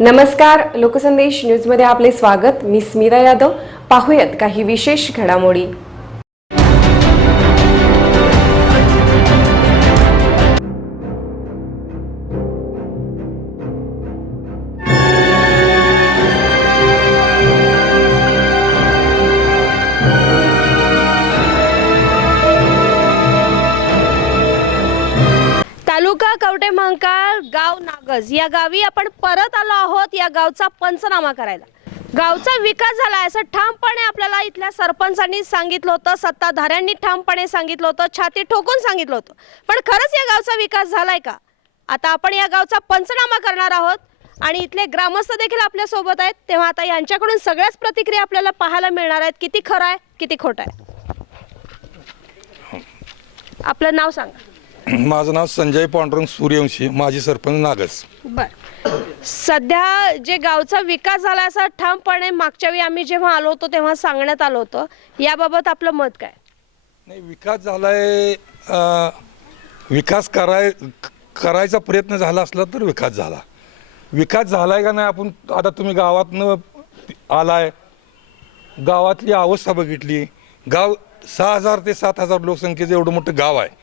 नमस्कार, लोकसंदेश न्यूजमध्ये आपले स्वागत। मी स्मिता यादव। पाहूयात काही विशेष घडामोडी। तालुका कवठेमहांकाळ, गाव नागज या गावी आपण परत आलो आहोत या गावचा पंचनामा करायला। गावचा विकास झाला असं ठामपणे आपल्याला इथल्या सरपंचांनी सांगितलं होतं, सत्ताधाऱ्यांनी ठामपणे सांगितलं होतं, छाती ठोकून सांगितलं होतं। पण खरंच या गावचा विकास झालाय का? आता आपण या गावचा पंचनामा करणार आहोत आणि इथले ग्रामस्थ देखील आपल्या सोबत आहेत। तेव्हा आता यांच्याकडून सगळ्याच प्रतिक्रिया आपल्याला पाहायला मिळणार आहेत, किती खरं आहे किती खोटं आहे। आपलं नाव सांगा। माझं नाव संजय पांडुरंग सूर्यवंशी, माजी सरपंच नागज। बर, सध्या जे गावचा विकास झाला असा ठामपणे मागच्या वेळी आम्ही जेव्हा आलो होतो तेव्हा सांगण्यात आलं होतं, याबाबत आपलं मत काय? नाही, विकास झालाय, विकास करायचा प्रयत्न झाला असला तर विकास झाला। विकास झालाय का नाही, आपण आता तुम्ही गावातनं आलाय, गावातली अवस्था बघितली। गाव 6000 ते 7000 लोकसंख्येचं एवढं मोठं गाव आहे।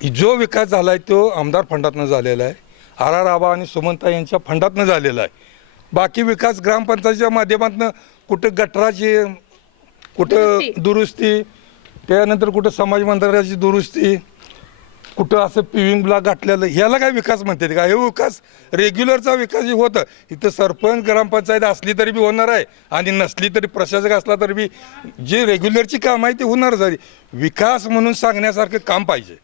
जो विकास झालाय तो आमदार फंडातनं झालेला आहे, आर आबा आणि सुमनता यांच्या फंडातनं झालेला आहे। बाकी विकास ग्रामपंचायतीच्या माध्यमातून कुठं गटराची, कुठं दुरुस्ती, त्यानंतर कुठं समाज मंदिराची दुरुस्ती, कुठं असं पिविंग ब्लॉक गाठलेलं, ह्याला काय विकास म्हणतात का? हे विकास रेग्युलरचा विकास हे होतं। इथं सरपंच ग्रामपंचायत असली तरी बी होणार आहे आणि नसली तरी प्रशासक असला तरी बी जे रेग्युलरची काम आहे ते होणार झाली। विकास म्हणून सांगण्यासारखं काम पाहिजे।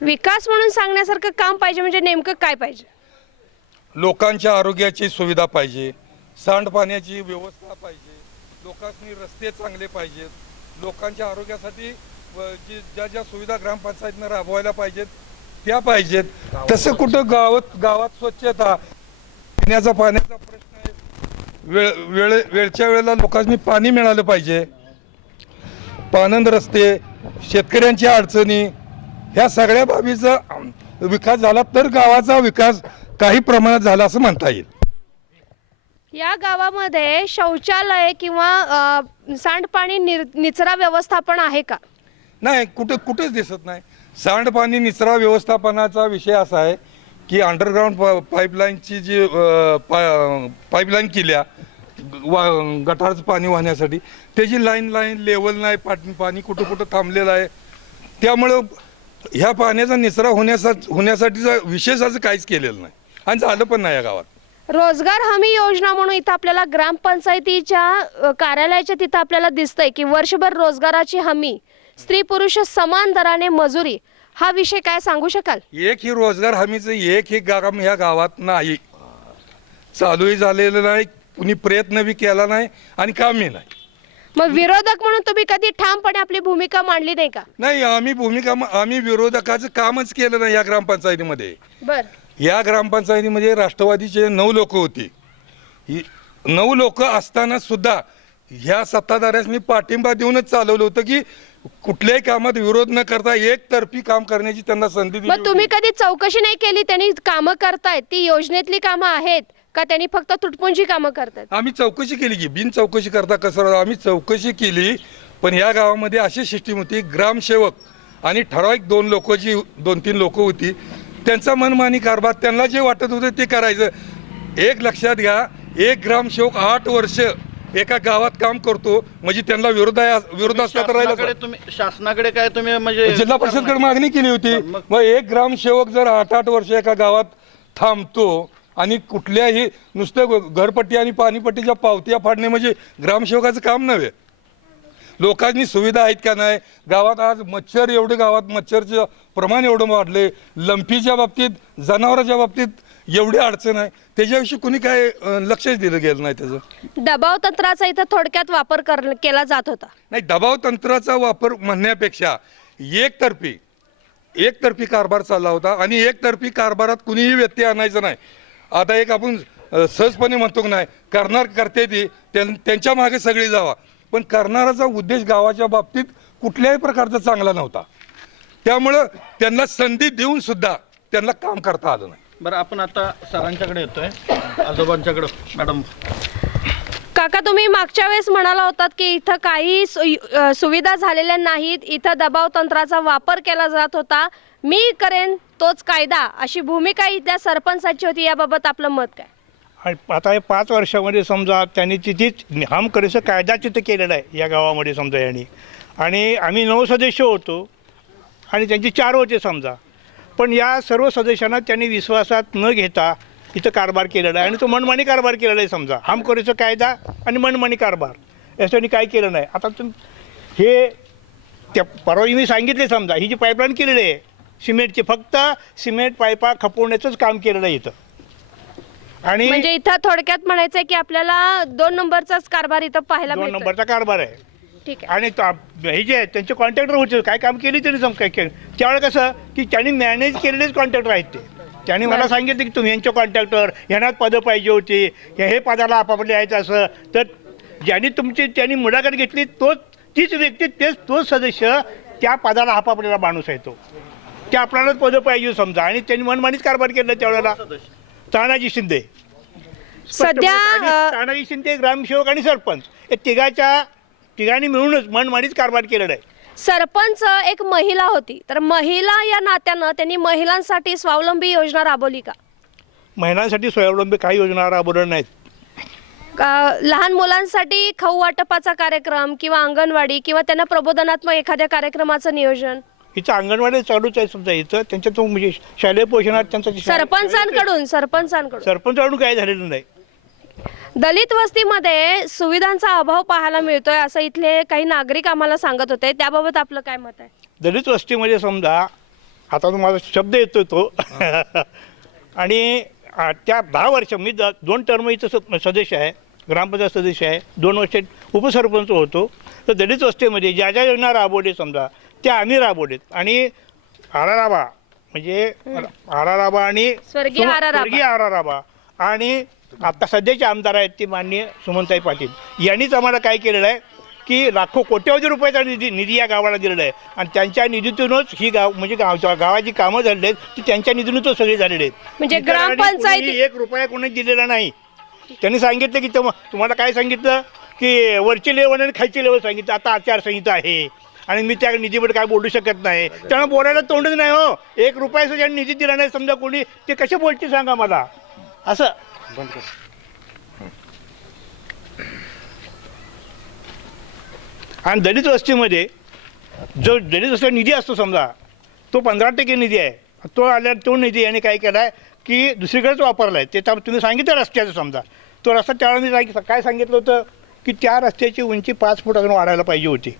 विकास म्हणून सांगण्यासारखं काम पाहिजे म्हणजे नेमकं काय पाहिजे? लोकांच्या आरोग्याची सुविधा पाहिजे, सांडपाण्याची व्यवस्था पाहिजे, लोकांनी रस्ते चांगले पाहिजेत, लोकांच्या आरोग्यासाठी ज्या ज्या सुविधा ग्रामपंचायतीनं राबवायला पाहिजेत त्या पाहिजेत। तसं कुठं गावात स्वच्छता, पिण्याचा पाण्याचा प्रश्न आहे, वेळच्या वेळेला लोकांनी पाणी मिळालं पाहिजे, पाणंद रस्ते, शेतकऱ्यांच्या अडचणी, ह्या सगळ्या बाबीचा विकास झाला तर गावाचा विकास काही प्रमाणात झाला असं म्हणता येईल। या गावामध्ये शौचालय किंवा सांडपाणी निचरा व्यवस्थापन आहे का? नाही, कुठंच दिसत नाही। सांडपाणी निचरा व्यवस्थापनाचा विषय असा आहे की अंडरग्राऊंड पाईपलाईनची जी पाईपलाईन केल्या गटारचं पाणी वाहण्यासाठी, त्याची लाईन लेवल नाही, पाणी कुठं थांबलेलं आहे। त्यामुळं ह्या पाण्याचा निचरा होण्यासाठीचा विशेष असं काहीच केलेलं नाही आणि झालं पण नाही या गावात। रोजगार हमी योजना म्हणून इथं आपल्याला ग्रामपंचायतीच्या कार्यालयाच्या तिथं आपल्याला दिसतंय की वर्षभर रोजगाराची हमी, स्त्री पुरुष समान दराने मजुरी, हा विषय काय सांगू शकाल? एक ही रोजगार हमीचं एक ही काम ह्या गावात नाही, चालूही झालेलं नाही, कुणी प्रयत्न बी केला नाही आणि कामही नाही। मग विरोधक म्हणून तुम्ही कधी ठामपणे आपली भूमिका मांडली नाही का? नाही, आम्ही विरोधकाचं कामच केलं नाही या ग्रामपंचायतीमध्ये। बर, या ग्रामपंचायतीमध्ये राष्ट्रवादीचे 9 लोक होती। 9 लोक असताना सुद्धा ह्या सत्ताधाऱ्यांनी पाठिंबा देऊनच चालवलं होतं की कुठल्याही कामात विरोध न करता एकतर्फी काम करण्याची त्यांना संधी दिली। मग तुम्ही कधी चौकशी नाही केली त्यांनी कामं करतायत ती योजनेतली कामं आहेत का त्यांनी फक्त तुटपुंजी कामं करतात? आम्ही चौकशी केली की बिन चौकशी करता कसं, आम्ही चौकशी केली। पण या गावामध्ये अशी सिस्टीम होती, ग्रामसेवक आणि ठराविक 2-3 लोक होती, त्यांचा मनमानी कारभार, त्यांना जे वाटत होतं ते करायचं। एक लक्षात घ्या, एक ग्रामसेवक 8 वर्ष एका गावात काम करतो म्हणजे त्यांना विरोध असला तर राहिला। तुम्ही शासनाकडे काय तुम्ही म्हणजे जिल्हा परिषदकडे मागणी केली होती। मग एक ग्रामसेवक जर 8 वर्ष एका गावात थांबतो आणि कुठल्याही नुसतं घरपट्टी आणि पाणीपट्टीच्या पावत्या फाडणे म्हणजे ग्रामसेवकाचं काम नव्हे। लोकांनी सुविधा आहेत का नाही गावात? आज गावात मच्छरचं प्रमाण एवढं वाढले, लंपीच्या बाबतीत, जनावरांच्या बाबतीत एवढी अडचण आहे, त्याच्याविषयी कुणी काय लक्षच दिलं गेलं नाही। त्याचं दबाव तंत्राचा इथं थोडक्यात वापर केला जात होता। नाही, दबाव तंत्राचा वापर म्हणण्यापेक्षा एकतर्फी कारभार चालला होता आणि एकतर्फी कारभारात कुणीही व्यत्यय आणायचं नाही। आता एक आपण सहजपणे म्हणतो की नाही, करते ती त्यांच्या मागे सगळी जावा, पण करणाराचा उद्देश गावाच्या बाबतीत कुठल्याही प्रकारचा चांगला नव्हता। त्यामुळं त्यांना संधी देऊन सुद्धा त्यांना काम करता आलं नाही। बरं आपण आता सरांच्याकडे येतोय, आजोबांच्याकडे. मॅडम, काका, तुम्ही मागच्या वेळेस म्हणाला होतात की इथं काही सुविधा झालेल्या नाहीत, इथं दबाव तंत्राचा वापर केला जात होता, मी करेन तोच कायदा, अशी भूमिका इथल्या सरपंचाची होती. याबाबत आपलं मत काय? आणि आता हे 5 वर्षामध्ये समजा त्यांनी तिथेच हम करेचं कायदा तिथं केलेला आहे या गावामध्ये समजा यांनी. आणि आम्ही 9 सदस्य होतो आणि त्यांचे 4 होते समजा. पण या सर्व सदस्यांना त्यांनी विश्वासात न घेता इथं कारभार केलेला आहे आणि तो मनमानी कारभार केलेला आहे समजा. हम करेचं कायदा आणि मनमानी कारभार याच्यानी काय केलं नाही. आता हे त्या परवा मी सांगितले समजा, ही जी पाईपलाईन केलेली आहे सिमेंटची, फक्त सिमेंट पाईपा खपवण्याचंच काम केलेलं आहे इथं. आणि म्हणजे इथं थोडक्यात म्हणायचंय की आपल्याला 2 नंबरचाच कारभार इथं पाहायला 2 मिळतोय. नंबरचा कारभार आहे. ठीक आहे. आणि हे जे आहे त्यांचे कॉन्ट्रॅक्टर होते, काय काम केली त्यांनी काय केलं त्यावेळेला कसं की त्यांनी मॅनेज केलेलेच कॉन्ट्रॅक्टर आहेत ते. त्यांनी मला सांगितलं की तुम्ही यांचे कॉन्ट्रॅक्टर, यांना पदं पाहिजे होती, हे पदाला आपापले आहेत असं. तर ज्यांनी त्यांनी मुलाखत घेतली तीच व्यक्ती तोच सदस्य त्या पदाला आपापलेला माणूस आहे तो. ते आपल्यालाच पदं पाहिजे समजा. आणि त्यांनी मनमानीच कारभार केला त्यावेळेला. तानाजी शिंदे सध्या तानाजी शिंदे, ग्रामसेवक आणि सरपंच हे तिघांनी मिळूनच मनमानीच कारभार केलेला आहे. सरपंच एक महिला होती, तर महिला या नात्यानं त्यांनी महिलांसाठी स्वावलंबी योजना राबवली का? महिलांसाठी स्वावलंबी काही योजना राबवल्या नाहीत. लहान मुलांसाठी खाऊ वाटपाचा कार्यक्रम किंवा अंगणवाडी किंवा त्यांना प्रबोधनात्मक एखाद्या कार्यक्रमाचं नियोजन? इथं अंगणवाडी चालूच आहे समजा. इथं त्यांच्या तो म्हणजे शालेय पोषणात त्यांचा सरपंचाकडून काही झालेलं नाही. दलित वस्तीमध्ये सुविधांचा अभाव पाहायला मिळतोय असं इथले काही नागरिक आम्हाला सांगत होते. त्याबाबत आपलं काय मत आहे? दलित वस्तीमध्ये समजा आता तुम्हाला शब्द येतो तो आणि त्या 10 वर्ष मी 2 टर्म इथं सदस्य आहे, ग्रामपंचायत सदस्य आहे, 2 वर्ष उपसरपंच होतो. तर दलित वस्तीमध्ये ज्या ज्या योजना राबवले समजा त्या आम्ही राबवलेत. आणि आराराबा म्हणजे आराराबा आणि स्वर्गीय आराराबा आणि आता सध्याचे आमदार आहेत ते माननीय सुमनताई पाटील यांनीच आम्हाला काय केलेलं आहे की लाखो कोट्यवधी रुपयाचा निधी या गावाला दिलेला आहे. आणि त्यांच्या निधीतूनच ही म्हणजे गावाची कामं झालेली आहेत ती त्यांच्या निधीतूनच सगळी झालेली आहेत. म्हणजे ग्रामपंचायत 1 रुपया कोणी दिलेला नाही. त्यांनी सांगितलं की तुम्हाला काय सांगितलं की वरची लेवल आणि खालची लेवल सांगितलं. आता आचारसंहिता आहे आणि मी त्या निधीवर काय बोलू शकत नाही. त्यांना बोलायला तोंडच नाही. हो, 1 रुपयाचा ज्यांनी निधी दिला नाही समजा कोणी, ते कसे बोलते सांगा मला. असं आणि दलित वस्तीमध्ये जो दलित वस्तीचा निधी असतो समजा तो 15% निधी आहे. तो निधी याने काय केला आहे की दुसरीकडेच वापरला आहे. ते तुम्ही सांगितलं रस्त्याचं समजा, तो रस्ता त्यावेळेला मी काय सांगितलं होतं की त्या रस्त्याची उंची 5 फूट अजून वाढायला पाहिजे होती.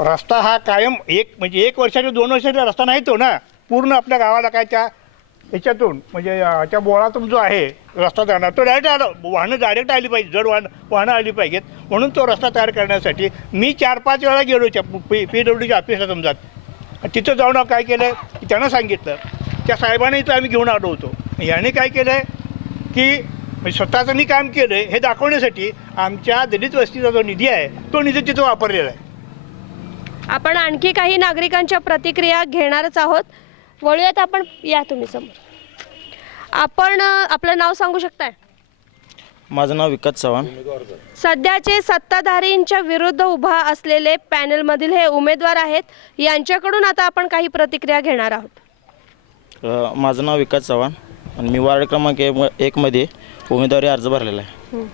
रस्ता हा कायम 1 वर्षाच्या 2 वर्षाचा रस्ता नाही तो ना. पूर्ण आपल्या गावाला काय त्या ह्याच्यातून म्हणजे त्या बोळातून जो आहे रस्ता जाणार तो वाहनं डायरेक्ट आली पाहिजे, जड वाहनं आली पाहिजेत. म्हणून तो रस्ता तयार करण्यासाठी मी 4-5 वेळा गेलो त्या PWDच्या ऑफिसला समजा. तिथं जाऊन काय केलं की त्यांना सांगितलं, त्या साहेबांना इथं आम्ही घेऊन आलो होतो. याने काय केलं आहे की स्वतःचं मी काम केलं हे दाखवण्यासाठी आमच्या दलित वस्तीचा जो निधी आहे तो निधी तिथं वापरलेला आहे. आपण आणखी काही नागरिकांच्या प्रतिक्रिया घेणारच आहोत. वळूयात आपण, या तुम्ही समोर. आपण आपलं नाव सांगू शकताय? माझं नाव विकास चव्हाण. सध्याचे सत्ताधारींच्या विरुद्ध उभा असलेले पॅनलमधील हे उमेदवार आहेत, यांच्याकडून आता आपण काही प्रतिक्रिया घेणार आहोत. माझं नाव विकास चव्हाण आणि मी वार्ड क्रमांक 1 मध्ये उमेदवारी अर्ज भरलेला आहे.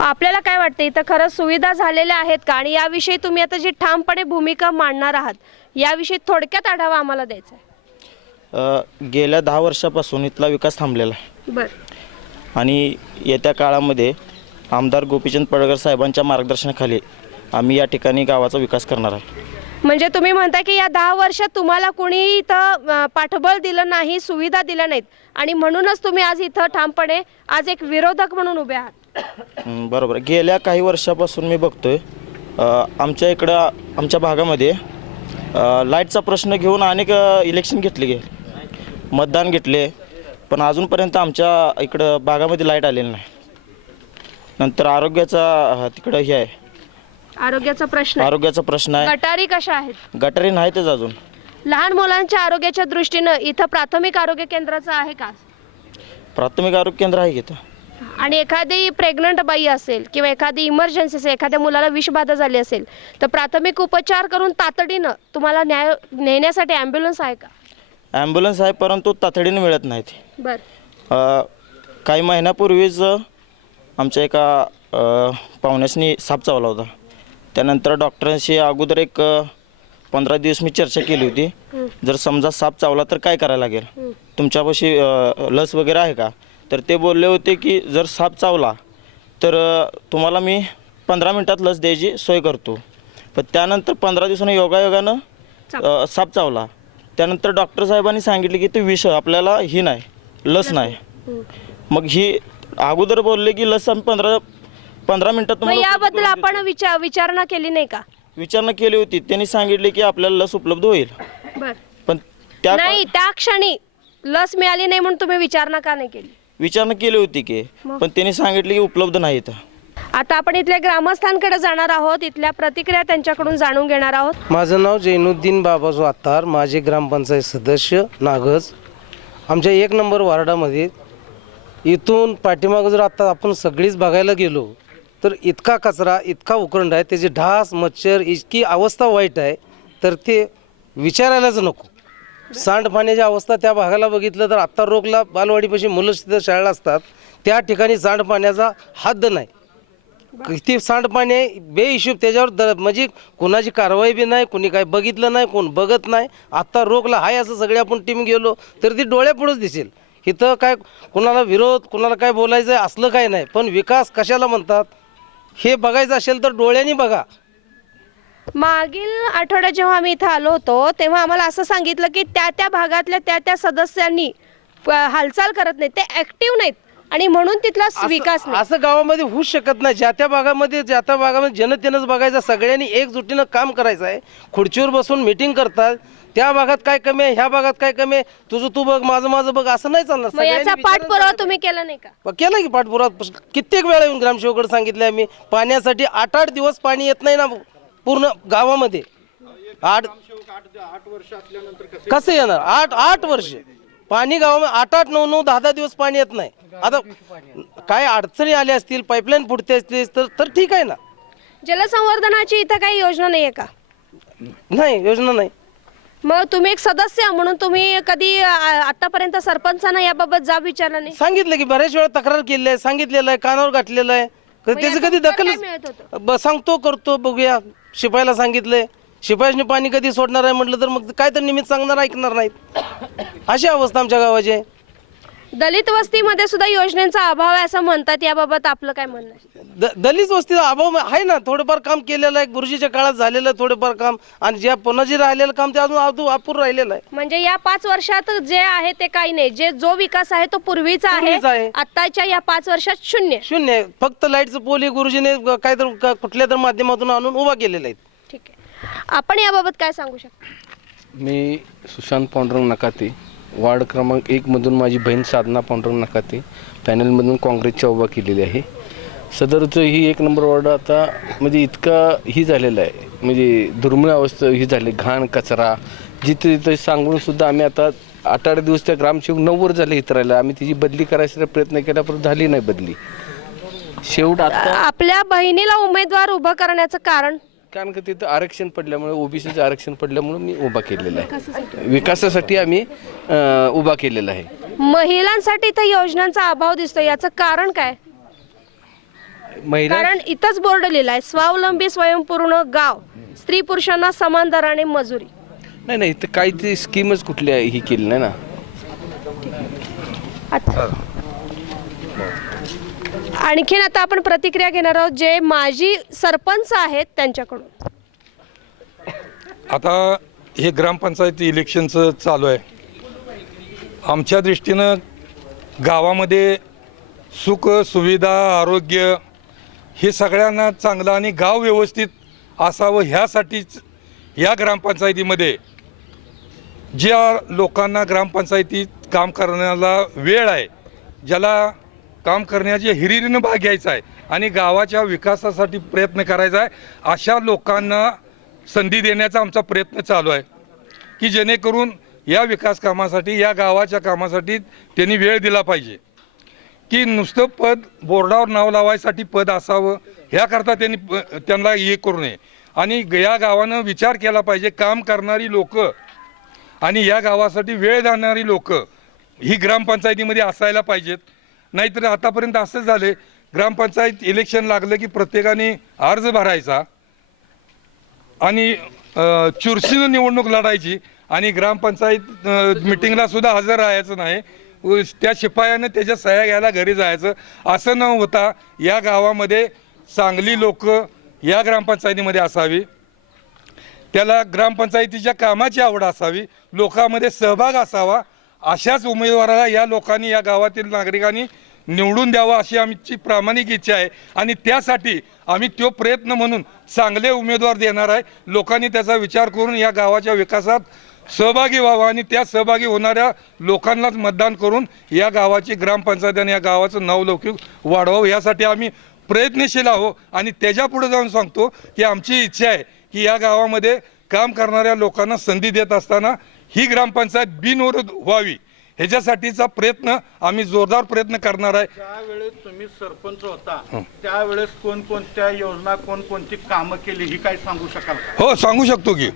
आपल्याला काय वाटतं, इथं खरंच सुविधा झालेल्या आहेत का? आणि याविषयी तुम्ही आता जी ठामपणे भूमिका मांडणार आहात याविषयी थोडक्यात आढावा आम्हाला द्यायचा आहे. गेल्या 10 वर्षापासून इथला विकास थांबलेला आहे. बरं. आणि येत्या काळामध्ये आमदार गोपीचंद पडळकर साहेबांच्या मार्गदर्शनाखाली आम्ही या ठिकाणी गावाचा विकास करणार आहे. म्हणजे तुम्ही म्हणता की या 10 वर्षात तुम्हाला कोणी इथं पाठबळ दिलं नाही, सुविधा दिल्या नाहीत आणि म्हणूनच तुम्ही आज इथं ठामपणे आज एक विरोधक म्हणून उभे आहात. बरोबर. गेल्या काही वर्षापासून मी बघतोय आमच्या इकडं आमच्या भागामध्ये लाईटचा प्रश्न घेऊन अनेक इलेक्शन घेतले गेले, मतदान घेतले, पण अजूनपर्यंत आमच्या इकडं भागामध्ये लाईट आलेली नाही. नंतर आरोग्याचा तिकडं हे आहे, आरोग्याचा प्रश्न आहे. गटारी कशा आहेत? गटारी नाहीतच अजून. लहान मुलांच्या आरोग्याच्या दृष्टीनं इथं प्राथमिक आरोग्य केंद्राचं आहे का? प्राथमिक आरोग्य केंद्र आहे की इथं. आणि एखादी प्रेग्नंट बाई असेल किंवा एखादी इमर्जन्सी असेल, एखाद्या मुलाला विषबाधा झाली असेल, तर प्राथमिक उपचार करून तातडीनं तुम्हाला नेण्यासाठी ॲम्ब्युलन्स आहे का? ॲम्ब्युलन्स आहे, परंतु तातडीने मिळत नाहीत. बरं. काही महिन्यापूर्वीच आमच्या एका पाहुण्यासनी साप चावला होता. त्यानंतर डॉक्टरांशी अगोदर एक 15 दिवस मी चर्चा केली होती. जर समजा साप चावला तर काय करायला लागेल, तुमच्यापाशी लस वगैरे आहे का? तर ते बोलले होते की जर साप चावला तर तुम्हाला मी 15 मिनटात लस द्यायची सोय करतो. पण त्यानंतर 15 दिवसांनी योगायोगानं साप चावला. त्यानंतर डॉक्टर साहेबांनी सांगितले की ते विष आपल्याला ही नाही, लस नाही. मग ही अगोदर बोलले की लस आम्ही 15 मिनटात मग तुम्हाला याबद्दल आपण विचारणा केली नाही का? विचारणा केली होती. त्यांनी सांगितले की आपल्याला लस उपलब्ध होईल. बरं. पण त्या नाही, त्या क्षणी लस मिळाली नाही म्हणून तुम्ही विचारणा का नाही केली? विचारणा केली होती की, पण त्यांनी सांगितले की उपलब्ध नाही इथं. आता आपण इथल्या ग्रामस्थांकडे जाणार आहोत, इथल्या प्रतिक्रिया त्यांच्याकडून जाणून घेणार आहोत. माझं नाव जैनुद्दीन बाबाजू आत्तार, माझे ग्रामपंचायत सदस्य नागज. आमच्या 1 नंबर वार्डामध्ये इथून पाठीमागं जर आता आपण सगळीच बघायला गेलो तर इतका कचरा, इतका उकरंड आहे, त्याचे ढास मच्छर, इतकी अवस्था वाईट आहे तर ते विचारायलाच नको. सांडपाण्याची अवस्था त्या भागाला बघितलं तर आत्ता रोगला बालवाडीपाशी मुलं तिथं शाळा असतात त्या ठिकाणी सांडपाण्याचा हद्द नाही. किती सांडपाणी आहे बेहिशोब, त्याच्यावर म्हणजे कोणाची कारवाई बी नाही, कोणी काय बघितलं नाही, कोण बघत नाही. आत्ता रोगला हाय असं सगळे आपण टीम गेलो तर ती डोळ्यापुढंच दिसेल. इथं काय कोणाला विरोध, कोणाला काय बोलायचं आहे असलं काय नाही. पण विकास कशाला म्हणतात हे बघायचं असेल तर डोळ्यांनी बघा. मागील आठवड्यात जेव्हा आम्ही इथं आलो होतो तेव्हा आम्हाला असं सांगितलं की त्या भागातल्या त्या सदस्यांनी हालचाल करत नाहीत, ते ॲक्टिव्ह नाहीत आणि म्हणून तिथला विकास नाही. असं गावामध्ये होऊच शकत नाही. ज्या त्या भागामध्ये जनतेनंच बघायचं, सगळ्यांनी एकजुटीनं काम करायचं आहे. खुर्चीवर बसून मीटिंग करतात, त्या भागात काय कमी आहे, ह्या भागात काय कमी आहे, तुझं तू बघ, माझं बघ, असं नाही चालणार. मग याचा पाठपुरावा तुम्ही केला नाही का? केला की पाठपुरावा कित्येक वेळा येऊन ग्रामसेवकडे सांगितलं आम्ही. पाण्यासाठी 8-8 दिवस पाणी येत नाही ना पूर्ण गावामध्ये. 8 कसं येणार? 8 वर्ष पाणी गावामध्ये 8-8, 9-9, 10-10 दिवस पाणी येत नाही. आता काय अडचणी आल्या असतील, पाईपलाईन फुटते असतील तर ठीक आहे ना. जलसंवर्धनाची इथं काही योजना नाही आहे का? नाही, योजना नाही. मग तुम्ही एक सदस्य म्हणून तुम्ही कधी आतापर्यंत सरपंचांना याबाबत जाब विचारला नाही? सांगितलं की बऱ्याच वेळा तक्रार केली आहे, सांगितलेलं आहे, कानावर गाठलेलं आहे. त्याचं कधी दखल सांगतो करतो बघूया. शिपायाला सांगितलंय, शिपायाने पाणी कधी सोडणार आहे म्हटलं तर मग काय तर निमित्त सांगणार, ऐकणार नाहीत. अशी अवस्था आमच्या गावाची आहे. दलित वस्तीमध्ये सुद्धा योजनेचा अभाव आहे असं म्हणतात, याबाबत आपलं काय म्हणणं आहे? दलित वस्तीचा अभाव आहे ना. थोडंफार काम केलेलं आहे, गुरुजीच्या काळात झालेलं आहे थोडंफार काम, आणि ज्या पुन्हा जे राहिलेलं काम ते अजून अपूर्ण राहिलेलं आहे. म्हणजे या 5 वर्षात जे आहे ते काही नाही, जो विकास आहे तो पूर्वीचा आहे, आताच्या या 5 वर्षात शून्य आहे. फक्त लाईटचं पोल गुरुजीने काय तर कुठल्या तर माध्यमातून आणून उभा केलेला आहे. ठीक आहे, आपण याबाबत काय सांगू शकता? मी सुशांत पांडुरंग नकाते, वार्ड क्रमांक 1 मधून माझी बहीण साधना पांडुरंग नकाते पॅनलमधून काँग्रेसच्या उभा केलेली आहे. सदरचं ही 1 नंबर वार्ड आता म्हणजे इतका ही झालेला आहे, म्हणजे दुर्मिळ अवस्था ही झाली. घाण कचरा जिथे तिथे सांगून सुद्धा आम्ही आता 8-8 दिवस त्या ग्रामसेवक 9 वर झाले इथं राहिला. आम्ही तिची बदली करायचा प्रयत्न केला पण झाली नाही बदली. शेवट आता आपल्या बहिणीला उमेदवार उभं करण्याचं कारण का तिथं आरक्षण पडल्यामुळे, ओबीसीचं आरक्षण पडल्यामुळे मी उभा केलेला आहे. विकासासाठी आम्ही उभा केलेला आहे. महिलांसाठी इथं योजनांचा अभाव दिसतो, याचं कारण काय? कारण इथंच बोर्ड लिहिलाय, स्वावलंबी स्वयंपूर्ण गाव, स्त्री पुरुषांना समान दराने मजुरी. नाही इथं काही ती स्कीमच कुठली ही केली नाही ना. आणखीन आता आपण प्रतिक्रिया घेणार आहोत जे माजी सरपंच आहेत त्यांच्याकडून. आता हे ग्रामपंचायत इलेक्शनचं चालू आहे. आमच्या दृष्टीनं गावामध्ये सुख सुविधा आरोग्य हे सगळ्यांना चांगलं आणि गाव व्यवस्थित असावं ह्यासाठीच या ग्रामपंचायतीमध्ये ज्या लोकांना ग्रामपंचायतीत काम करण्याला वेळ आहे, ज्याला काम करण्याच्या हिरिरीनं भाग घ्यायचा आहे आणि गावाच्या विकासासाठी प्रयत्न करायचा आहे, अशा लोकांना संधी देण्याचा आमचा प्रयत्न चालू आहे. की जेणेकरून या विकास कामासाठी, या गावाच्या कामासाठी त्यांनी वेळ दिला पाहिजे. की नुसतं पद बोर्डावर नाव लावायसाठी पद असावं ह्याकरता त्यांना हे करू नये. आणि या गावानं विचार केला पाहिजे, काम करणारी लोक आणि या गावासाठी वेळ जाणारी लोक ही ग्रामपंचायतीमध्ये असायला पाहिजेत. नाहीतर आतापर्यंत असं झालं, ग्रामपंचायत इलेक्शन लागलं की प्रत्येकाने अर्ज भरायचा आणि चुरशीनं निवडणूक लढायची आणि ग्रामपंचायत मिटिंगला सुद्धा हजर राहायचं नाही. त्या शिपायानं त्याच्या सह्या घ्यायला घरी जायचं. असं न होता या गावामध्ये चांगली लोक या ग्रामपंचायतीमध्ये असावी, त्याला ग्रामपंचायतीच्या कामाची आवड असावी, लोकांमध्ये सहभाग असावा. अशाच उमेदवाराला या लोकांनी, या गावातील नागरिकांनी निवडून द्यावा अशी आमची प्रामाणिक इच्छा आहे. आणि त्यासाठी आम्ही तो प्रयत्न म्हणून चांगले उमेदवार देणार आहे. लोकांनी त्याचा विचार करून या गावाच्या विकासात सहभागी व्हावा आणि त्या सहभागी होणाऱ्या लोकांनाच मतदान करून या गावाची ग्रामपंचायत आणि या गावाचं नावलौकिक वाढवावं यासाठी आम्ही प्रयत्नशील आहोत. आणि त्याच्या पुढे जाऊन सांगतो की आमची इच्छा आहे की या गावामध्ये काम करणाऱ्या लोकांना संधी देत असताना ही ग्रामपंचायत बिनविरोध व्हावी ह्याच्यासाठीचा प्रयत्न आम्ही जोरदार प्रयत्न करणार आहे. ज्यावेळेस तुम्ही सरपंच होता त्यावेळेस कोणकोणत्या योजना, कोणकोणती कामं केली ही काय सांगू शकाल का? हो, सांगू शकतो की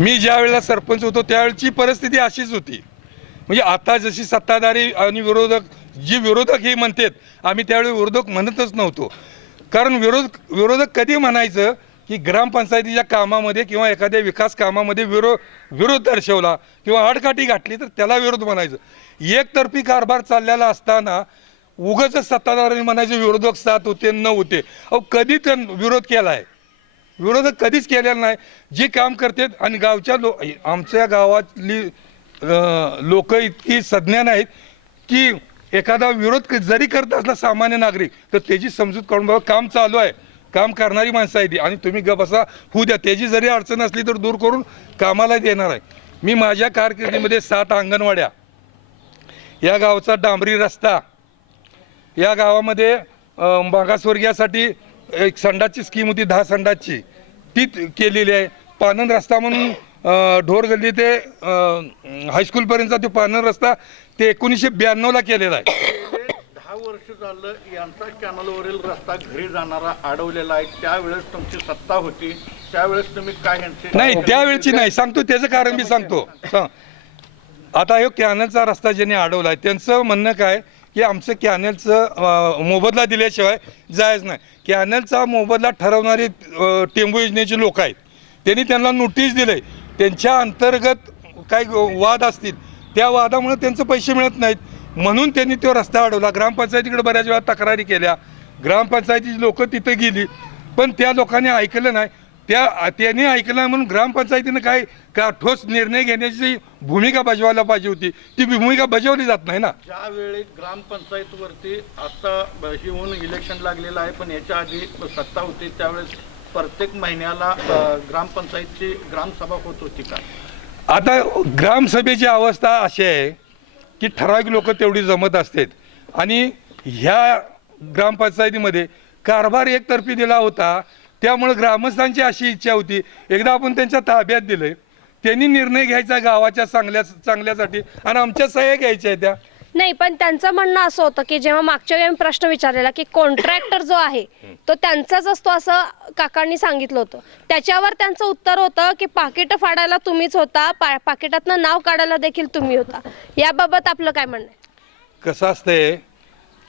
मी ज्या वेळेला सरपंच होतो त्यावेळची परिस्थिती अशीच होती. म्हणजे आता जशी सत्ताधारी आणि विरोधक हे म्हणतात, आम्ही त्यावेळी विरोधक म्हणतच नव्हतो. कारण विरोधक कधी म्हणायचं की ग्रामपंचायतीच्या कामामध्ये किंवा एखाद्या विकास कामामध्ये विरोध दर्शवला किंवा आडकाठी घातली तर त्याला विरोध म्हणायचं. एकतर्फी कारभार चाललेला असताना उगाच सत्ताधाऱ्यांनी म्हणायचे विरोधक साथ होते न होते. अहो, कधी त्यांनी विरोध केला आहे? विरोधक कधीच केलेला नाही. जे काम करतात आणि गावच्या आमच्या गावातली लोक इतकी सज्ञान आहेत की एखादा विरोध जरी करत असला सामान्य नागरिक तर त्याची समजूत काढून बाबा काम चालू आहे, काम करणारी माणसं आहे ती आणि तुम्ही बसा होऊ द्या, त्याची जरी अडचण असली तर दूर करून कामाला देणार आहे. मी माझ्या कारकिर्दीमध्ये 7 अंगणवाड्या, या गावचा डांबरी रस्ता, या गावामध्ये मागासवर्गीयासाठी एक संडासची स्कीम होती 10 संडासची ती केलेली आहे. पानन रस्ता म्हणून ढोरगल्ली ते हायस्कूलपर्यंतचा तो पानन रस्ता ते 1992ला केलेला आहे. 10 वर्ष झालं यांचा कॅनलवरील रस्ता घरी जाणारा अडवलेला आहे. त्यावेळेस तुमची सत्ता होती, त्यावेळेस तुम्ही काय यांचे? नाही, त्यावेळची नाही, सांगतो त्याचं कारण मी सांगतो. आता हे कॅनलचा रस्ता ज्यांनी अडवला आहे त्यांचं म्हणणं काय की आमचं कॅनलचं मोबदला दिल्याशिवाय जायच नाही. कॅनलचा मोबदला ठरवणारी टेंबू योजनेचे लोक आहेत, त्यांनी त्यांना नोटीस दिले. त्यांच्या अंतर्गत काही वाद असतील, त्या वादामुळे त्यांचे पैसे मिळत नाहीत म्हणून त्यांनी तो रस्ता अडवला. ग्रामपंचायतीकडे बऱ्याच वेळा तक्रारी केल्या, ग्रामपंचायतीची लोक तिथे गेली पण त्या लोकांनी ऐकलं नाही. त्यांनी ऐकलं नाही म्हणून ग्रामपंचायतीनं काय का ठोस निर्णय घेण्याची भूमिका बजावायला पाहिजे होती, ती भूमिका बजावली जात नाही ना. ज्यावेळी ग्रामपंचायतवरती आता ही होऊन इलेक्शन लागलेलं आहे पण याच्या आधी सत्ता होती त्यावेळेस प्रत्येक महिन्याला ग्रामपंचायतची ग्रामसभा होत होती का? आता ग्रामसभेची अवस्था अशी आहे की ठराविक लोक तेवढी जमत असतात आणि ह्या ग्रामपंचायतीमध्ये कारभार एकतर्फी दिला होता. त्यामुळे ग्रामस्थांची अशी इच्छा होती एकदा आपण त्यांच्या ताब्यात दिले, त्यांनी निर्णय घ्यायचा गावाच्या चांगल्यासाठी आणि आमच्या सह्या घ्यायच्या त्या. नाही, पण त्यांचं म्हणणं असं होतं की जेव्हा मागच्या वेळी प्रश्न विचारलेला की कॉन्ट्रॅक्टर जो आहे तो त्यांचाच असतो असं काकांनी सांगितलं होतं. त्याच्यावर त्यांचं उत्तर होतं की पाकिटं फाडायला तुम्हीच होता, पाकिटातनं नाव काढायला देखील तुम्ही होता. याबाबत आपलं काय म्हणणं आहे? कसं असतंय,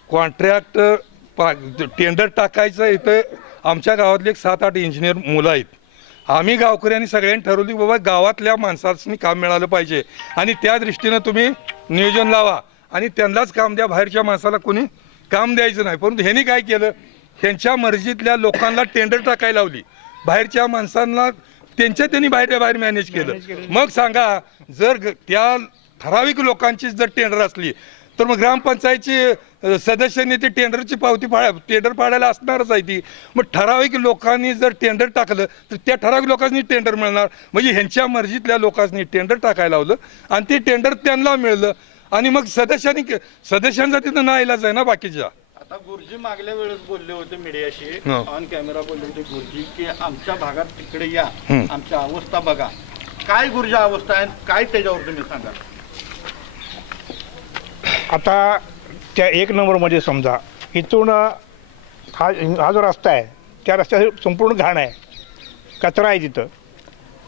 कॉन्ट्रॅक्ट टेंडर टाकायचं इथं आमच्या गावातले एक 7-8 इंजिनियर मुलं आहेत. आम्ही गावकऱ्यांनी सगळ्यांनी ठरवली बाबा गावातल्या माणसांनी काम मिळालं पाहिजे आणि त्या दृष्टीनं तुम्ही नियोजन लावा आणि त्यांनाच काम द्या, बाहेरच्या माणसाला कोणी काम द्यायचं नाही. परंतु ह्यांनी काय केलं, ह्यांच्या मर्जीतल्या लोकांना टेंडर टाकायला लावली, बाहेरच्या माणसांना त्यांनी बाहेर मॅनेज केलं. मग सांगा, जर त्या ठराविक लोकांची जर टेंडर असली तर मग ग्रामपंचायतची सदस्यांनी ते टेंडरची पावती टेंडर पाडायला असणारच आहे ती. मग ठराविक लोकांनी जर टेंडर टाकलं तर त्या ठराविक लोकांनी टेंडर मिळणार. म्हणजे ह्यांच्या मर्जीतल्या लोकांनी टेंडर टाकायला लावलं आणि ते टेंडर त्यांना मिळलं आणि मग सदस्यांचा तिथं नाईलाज आहे ना बाकीच्या. आता गुरुजी मागल्या वेळेस बोलले होते मीडियाशी, ऑन कॅमेरा बोलले होते गुरुजी की आमच्या भागात तिकडे या, आमच्या अवस्था बघा. काय गुर्जा अवस्था आहे, काय त्याच्यावर तुम्ही सांगा. आता त्या 1 नंबरमध्ये समजा इथून हा जो रस्ता आहे त्या रस्त्यावर संपूर्ण घाण आहे, कचरा आहे तिथं.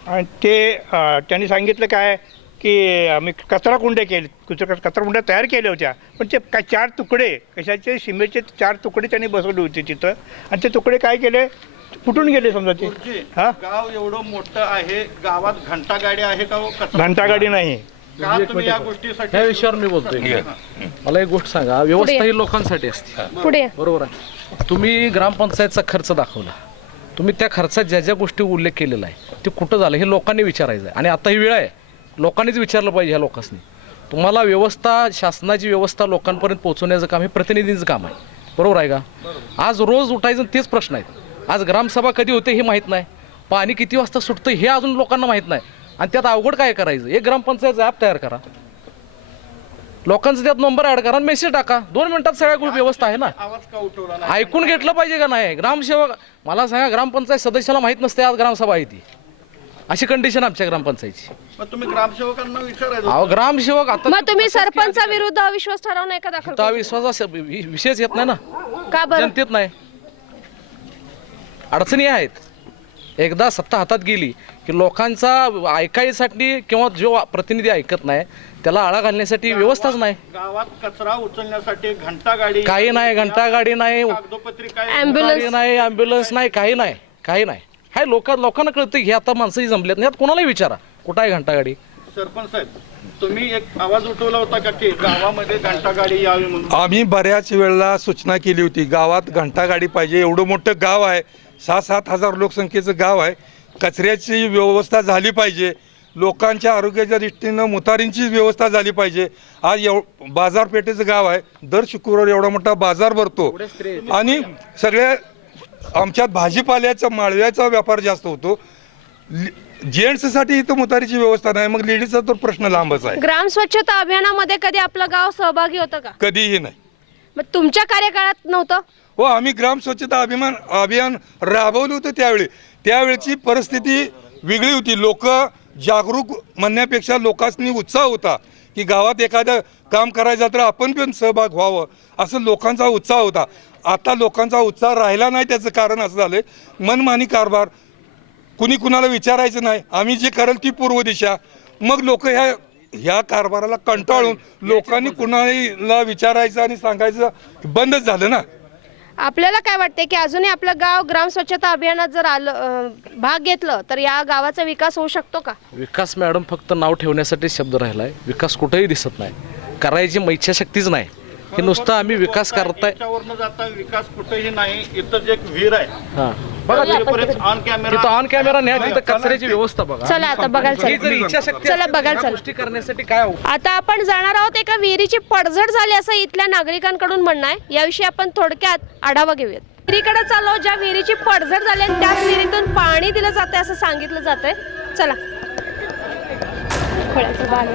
आणि ते त्यांनी सांगितलं काय की आम्ही कचरा कुंड्या कचरा कुंड्या तयार केल्या होत्या, पण ते काय 4 तुकडे कशाचे सिमेंटचे 4 तुकडे त्यांनी बसवले होते तिथं. आणि ते तुकडे काय केले, फुटून गेले समजा ते. गुरुजी, हा, गाव एवढं मोठं आहे, गावात घंटागाडी आहे का हो? घंटागाडी नाही. का तुम्ही या गोष्टीसाठी ह्या विषयावर मी बोलतोय. मला एक गोष्ट सांगा, व्यवस्था ही लोकांसाठी असते, पुढे बरोबर आहे. तुम्ही ग्रामपंचायतचा खर्च दाखवला, तुम्ही त्या खर्चात ज्या ज्या गोष्टी उल्लेख केलेला आहे ते कुठं झालं हे लोकांनी विचारायचं आहे. आणि आता ही वेळ आहे, लोकांनीच विचारलं पाहिजे ह्या लोकांनी. तुम्हाला व्यवस्था, शासनाची व्यवस्था लोकांपर्यंत पोहोचवण्याचं काम हे प्रतिनिधींचं काम आहे, बरोबर आहे का. आज रोज उठायचं तेच प्रश्न आहेत. आज ग्रामसभा कधी होते हे माहीत नाही, पाणी किती वाजता सुटतं हे अजून लोकांना माहीत नाही. आणि त्यात अवघड काय करायचं, एक ग्रामपंचायतचा ॲप तयार करा, लोकांचा त्यात नंबर ॲड करा, मेसेज टाका, 2 मिनिटात सगळ्या गोष्टी व्यवस्था आहे ना. आवाज का उठवला नाही? ऐकून घेतलं पाहिजे का नाही. ग्रामसेवक मला सांगा, ग्रामपंचायत सदस्याला माहीत नसते आज ग्रामसभा आहे ती, अशी कंडिशन आमच्या ग्रामपंचायतची. मग तुम्ही ग्रामसेवकांना विचारायचं. अहो ग्रामसेवक आता मग तुम्ही सरपंचाविरुद्ध अविश्वास ठराव नाही का दाखल आता विश्वासा विषयच येत नाही ना, का बरं? जनतेत नाही. अडचणी आहेत. एकदा सत्ता हातात गेली की लोकांचा ऐकायसाठी किंवा जो प्रतिनिधी ऐकत नाही त्याला आळा घालण्यासाठी व्यवस्थाच नाही. गावात कचरा उचलण्यासाठी घंटागाडी काही नाही, घंटागाडी नाही, कागदोपत्री काय ॲम्ब्युलन्स नाही, ॲम्ब्युलन्स नाही, काही नाही, काही नाही. हाय लोकांना कळतं हे आता माणसंही जमलेत नाही. कोणालाही विचारा कुठं आहे घंटागाडी. सरपंच साहेब, तुम्ही एक आवाज उठवला होता का की गावामध्ये घंटागाडी यावी म्हणून? आम्ही बऱ्याच वेळेला सूचना केली होती, गावात घंटागाडी पाहिजे. एवढं मोठं गाव आहे, 6-7 हजार लोकसंख्येचं गाव आहे, कचऱ्याची व्यवस्था झाली पाहिजे, लोकांच्या आरोग्याच्या दृष्टीनं मुतारींची व्यवस्था झाली पाहिजे. आज बाजारपेठेचं गाव आहे, दर शुक्रवार एवढा मोठा बाजार भरतो आणि सगळ्या आमच्यात भाजीपाल्याचा माळव्याचा व्यापार जास्त होतो. जेंट्ससाठी इथं मुतारीची व्यवस्था नाही, मग लेडीजचा तर प्रश्न लांबच आहे. ग्राम स्वच्छता अभियानामध्ये कधी आपलं गाव सहभागी होतं का? कधीही नाही. मग तुमच्या कार्यकाळात नव्हतं? हो, आम्ही ग्राम स्वच्छता अभियान राबवलं होतं त्यावेळची परिस्थिती वेगळी होती. लोक जागरूक म्हणण्यापेक्षा लोकांनी उत्साह होता की गावात एखादं काम करायचं तर आपण पण सहभाग व्हावं, असं लोकांचा उत्साह होता. आता लोकांचा उत्साह राहिला नाही. त्याचं कारण असं झालं, मनमानी कारभार, कुणी कुणाला विचारायचं नाही, आम्ही जे करेल ती पूर्व दिशा. मग लोक ह्या कारभाराला कंटाळून लोकांनी कुणाला विचारायचं आणि सांगायचं बंदच झालं ना. आपल्याला काय वाटतंय की अजूनही आपलं गाव ग्राम स्वच्छता अभियानात जर आलं, भाग घेतलं तर या गावाचा विकास होऊ शकतो का? विकास मॅडम फक्त नाव ठेवण्यासाठी शब्द राहिलाय, विकास कुठेही दिसत नाही. करायची इच्छाशक्तीच नाही. हे नुसतं आम्ही विकास करताय. त्याच्यावरनं जाता विकास कुठेही नाही. इथं जे एक विहीर आहे, हा बघा त्याच्यापर्यंत ऑन तिथं ऑन कॅमेरा न्या, तिथं कचऱ्याची व्यवस्था बघा. चला आता बघायला ही जर चला. इच्छाशक्ती चला असेल तर बघायला या चला. गोष्टी करण्यासाठी काय आता आपण जाणार आहोत एका विहिरीची पडझड झाली असं इथल्या नागरिकांकडून म्हणणं आहे. याविषयी आपण थोडक्यात आढावा घेऊयात. विहिरीकडे चाललो, ज्या विहिरीची पडझड झाली आणि त्याच विहिरीतून पाणी दिलं जातंय असं सांगितलं जातंय. चला. खोळ्याचं बाळ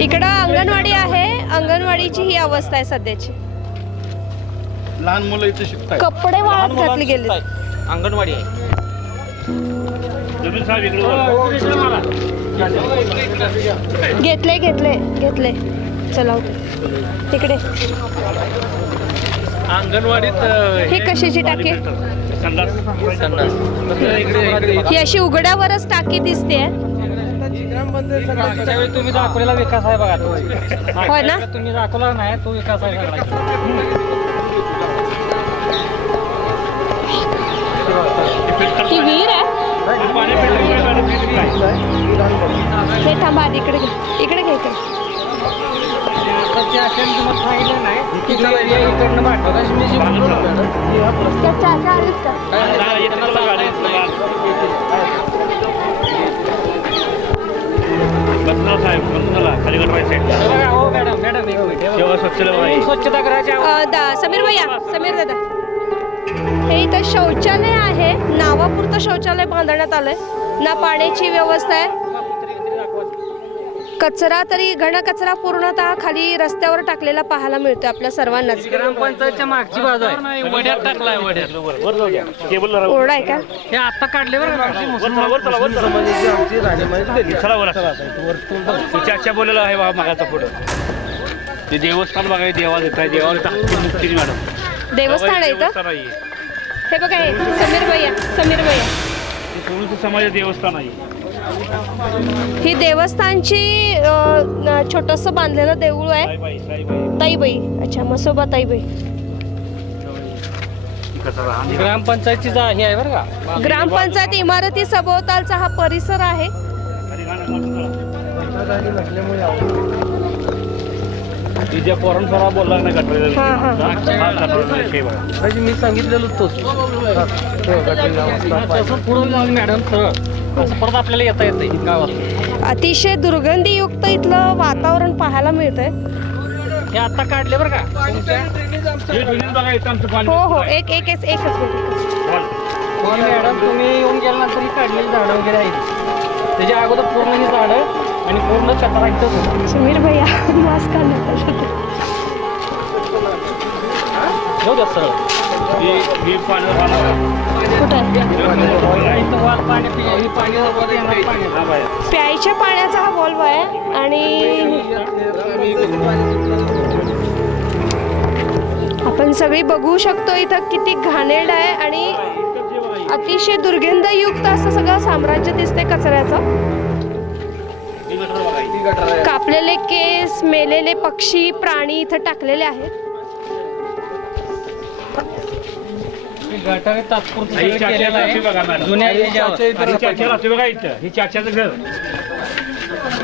इकडं अंगणवाडी आहे. अंगणवाडीची ही अवस्था आहे सध्याची. लहान मुलं इथे शिकतात. कपडे वाळत घातले गेले. अंगणवाडी आहे. घेतले घेतले घेतले. चला तिकडे. अंगणवाडीत ही कशाची टाकी? ही अशी उघड्यावरच टाकी दिसते. तुम्ही दाखवलेला विकास आहे बघा तो. होय ना? तुम्ही दाखवला नाही तो विकास आहे सगळा. ही विहीर आहे. हे थांबा आधी इकडे घे. इकडे घे इकडे. स्वच्छता करायची. समीर भैया, समीर दादा हे इथं शौचालय आहे, नावापुरतं शौचालय बांधण्यात आलंय, ना पाण्याची व्यवस्था आहे. कचरा तरी घन कचरा पूर्णतः खाली रस्त्यावर टाकलेला पाहायला मिळतोय आपल्या सर्वांनाच. ग्रामपंचायतच्या मागची बाजू आहे, वड्यात टाकलाय, वड्यात ओरडा आहे का? हे आता काढले बरं का? चर्चा बोललेला आहे बाबा मागाचा पुढं ते देवस्थान बघाय देवाला येत आहे देवाला मॅडम देवस्थान आहे इथं. हे बघा हे समीर भैया, समीर भैया, समाज देवस्थान आहे. ही देवस्थानची छोटस बांधलेलं देऊळ आहे. ताईबाई, अच्छा, मसोबा ताईबाई. ग्रामपंचायतची हे आहे बरं का? ग्रामपंचायत इमारती सभोवतालचा हा परिसर आहे. बोलला नाही हा हा मी सांगितलेलं तोच तसं पुढे जाऊन मॅडम सरळ असं परत आपल्याला येता येतं गावात. अतिशय दुर्गंधीयुक्त इथलं वातावरण पाहायला मिळतंय. हे आता काढले बरं का? हो हो, एकच मिनिट. मॅडम तुम्ही येऊन गेल्यानंतर ही काढलेली झाडं वगैरे आहेत, त्याच्या अगोदर पूर्ण ही झाडं आणि पूर्ण कचरा इथंच होता. समीर भैया मास्क घालण्यात जाऊ द्या सरळ. प्यायच्या पाण्याचा हा व्हॉल्व आहे आणि आपण सगळी बघू शकतो इथं किती घाणेरडं आहे आणि अतिशय दुर्गंधयुक्त असं सगळं साम्राज्य दिसतंय कचऱ्याचं. कापलेले केस, मेलेले पक्षी, प्राणी इथं टाकलेले आहेत. गटारे तात्पुरतं केलेलं आहे जुन्या हे चाच्याचं घर,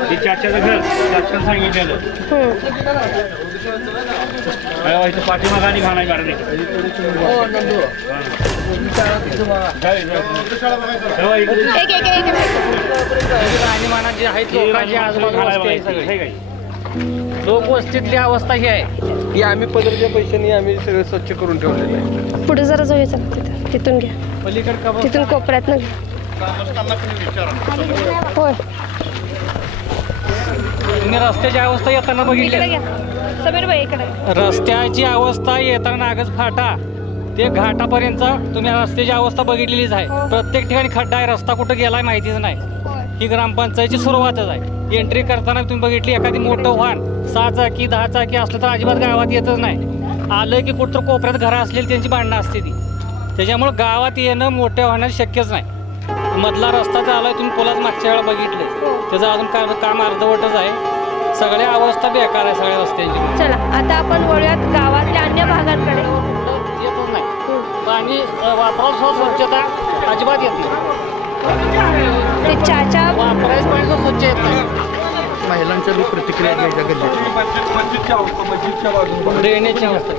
हे चाच्याचं घर लक्षण सांगितलेलं पाठीमागाने घाण आहे गाडी. राहणीमानात जे आहेत लोकांची आजूबाजू सगळे लोकवस्तीतली अवस्था ही आहे ही आम्ही पदरच्या पैशाने आम्ही सगळं स्वच्छ करून ठेवलेलं आहे. पुढे जरा जाऊया चला, तिथून घ्या, पलीकडे तिथून कोपऱ्यात घ्या. होय, तुम्ही रस्त्याची अवस्था येताना इकडे बघितली. घ्या समीर भाई, इकडे. रस्त्याची अवस्था येताना नागज फाटा ते घाटापर्यंत तुम्ही रस्त्याची अवस्था बघितलेलीच आहे. प्रत्येक ठिकाणी खड्डा आहे, रस्ता कुठं गेलाय माहितीच नाही. ही ग्रामपंचायतची सुरुवातच आहे. एंट्री करताना तुम्ही बघितली एखादी मोठं वाहन 6 चाकी 10 चाकी असलं तर अजिबात गावात येतच नाही. आलं की कुठं कोपऱ्यात घरं असलेली त्यांची भांडणं असते ती. त्याच्यामुळे गावात येणं मोठ्या वाहनात शक्यच नाही. मधला रस्ता झाला तुम्ही पुलाच मागच्या वेळा बघितलं, त्याचं अजून काम अर्धवटच आहे. सगळ्या अवस्था बेकार आहे सगळ्या रस्त्यांची. चला आता आपण वळूयात गावातल्या अन्य भागांकडे. येतच नाही पाणी वापरायला स्वच्छता अजिबात येत नाही. ते चाचा वापरायचं पाणी तर स्वच्छ येत नाही. महिलांच्या बी प्रतिक्रिया घ्यायच्या मस्जिदच्या बाजूला ड्रेनेजची अवस्था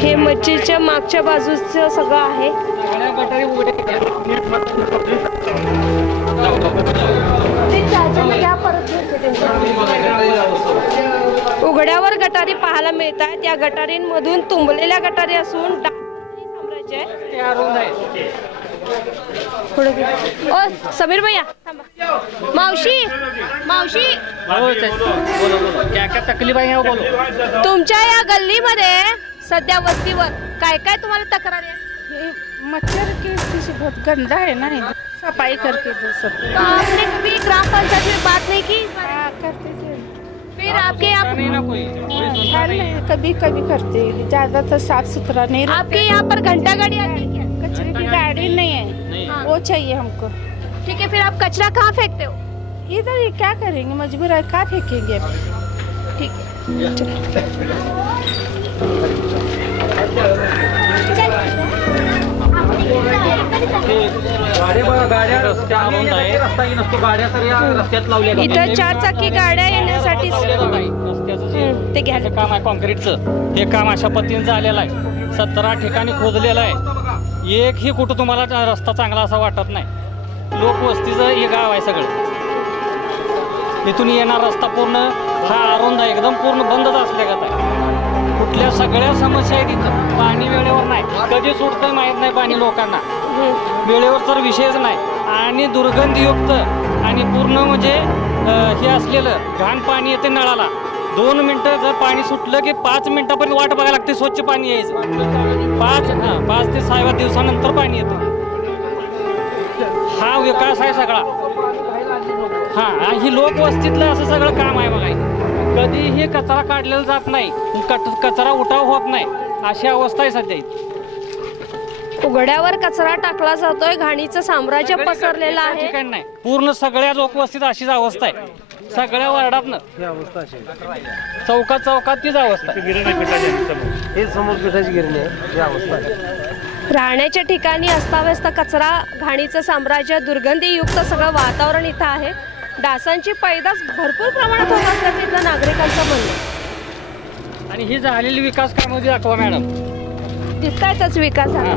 हे मस्जिदच्या मागच्या बाजूचं सगळं आहे. गटारी उघडे उघड्यावर गटारी पाहायला मिळतात. या गटारींमधून तुंबलेल्या गटारी असून साम्राज्य आहे. पुढे घे. ओ समीर भैया थांबा. मावशी, मावशी, क्या क्या तकलीफ आहे हे बोलो. तुमच्या या गल्लीमध्ये सध्या वस्तीवर काय काय तुम्हाला तक्रार आहे? मच्छर की किसी बहुत गंदा है ना, सफाई करके दो सब। तो आपने कभी ग्राम पंचायत में बात नहीं की? हाँ, करते थे। फिर आपके यहाँ हल नहीं, कभी कभी करते हैं, ज्यादा तो साफ सुथरा नहीं रहता। आपके यहाँ पर घंटा गाड़ी आती है क्या? कचरे की गाड़ी नहीं है, वो चाहिए हमको। ठीक है, फिर आप कचरा कहाँ फेंकते हो? इधर ही क्या करेंगे, मजबूर है, कहाँ फेंकेंगे अब। ठीक है, चलो। इथं 4 चाकी गाड्या येण्यासाठी ते घ्या. रस्त्याचं काम आहे कॉन्क्रीटचं. हे काम अशा पद्धतीने झालेलं आहे. 17 ठिकाणी खोदलेलं आहे. एकही कुठं तुम्हाला रस्ता चांगला असा वाटत नाही. लोकवस्तीचं हे गाव आहे सगळं. इथून येणार रस्ता पूर्ण हा अरुंद आहे, एकदम पूर्ण बंदच असल्यागत आहे. कुठल्या सगळ्या समस्या आहेत इथं. पाणी वेळेवर नाही, कधी सुटतं माहीत नाही पाणी लोकांना, वेळेवर तर विषयच नाही. आणि दुर्गंधीयुक्त आणि पूर्ण म्हणजे हे असलेलं घाण पाणी येते नळाला. 2 मिनटं जर पाणी सुटलं की 5 मिनिटापर्यंत वाट बघायला लागते स्वच्छ पाणी यायचं. 5 ते 6 दिवसानंतर पाणी येतं. हा विकास आहे सगळा. हा, ही लोकवस्तीतलं असं सगळं काम आहे बघा. कधीही कचरा काढलेला जात नाही, कचरा उठाव होत नाही, अशी अवस्था आहे सध्या इथे. उघड्यावर कचरा टाकला जातोय, घाणीचं साम्राज्य पसरलेलं आहे. ठिकाणी नाही, पूर्ण सगळ्या लोकवस्तीत अशीच अवस्था आहे. सगळ्या वार्डातनं चौकात तीच अवस्था आहे. हे समोर पिठाची गिरणी आहे, ही अवस्था आहे. राहण्याच्या ठिकाणी अस्ताव्यस्त कचरा, घाणीचं साम्राज्य, दुर्गंधीयुक्त सगळं वातावरण इथं आहे. डासांची पैदास भरपूर प्रमाणात होत असल्याचं इथलं नागरिकांचं म्हणणं आहे. आणि ही झालेली विकास कामामध्ये दाखवा मॅडम. दिसतायतच विकास आहे.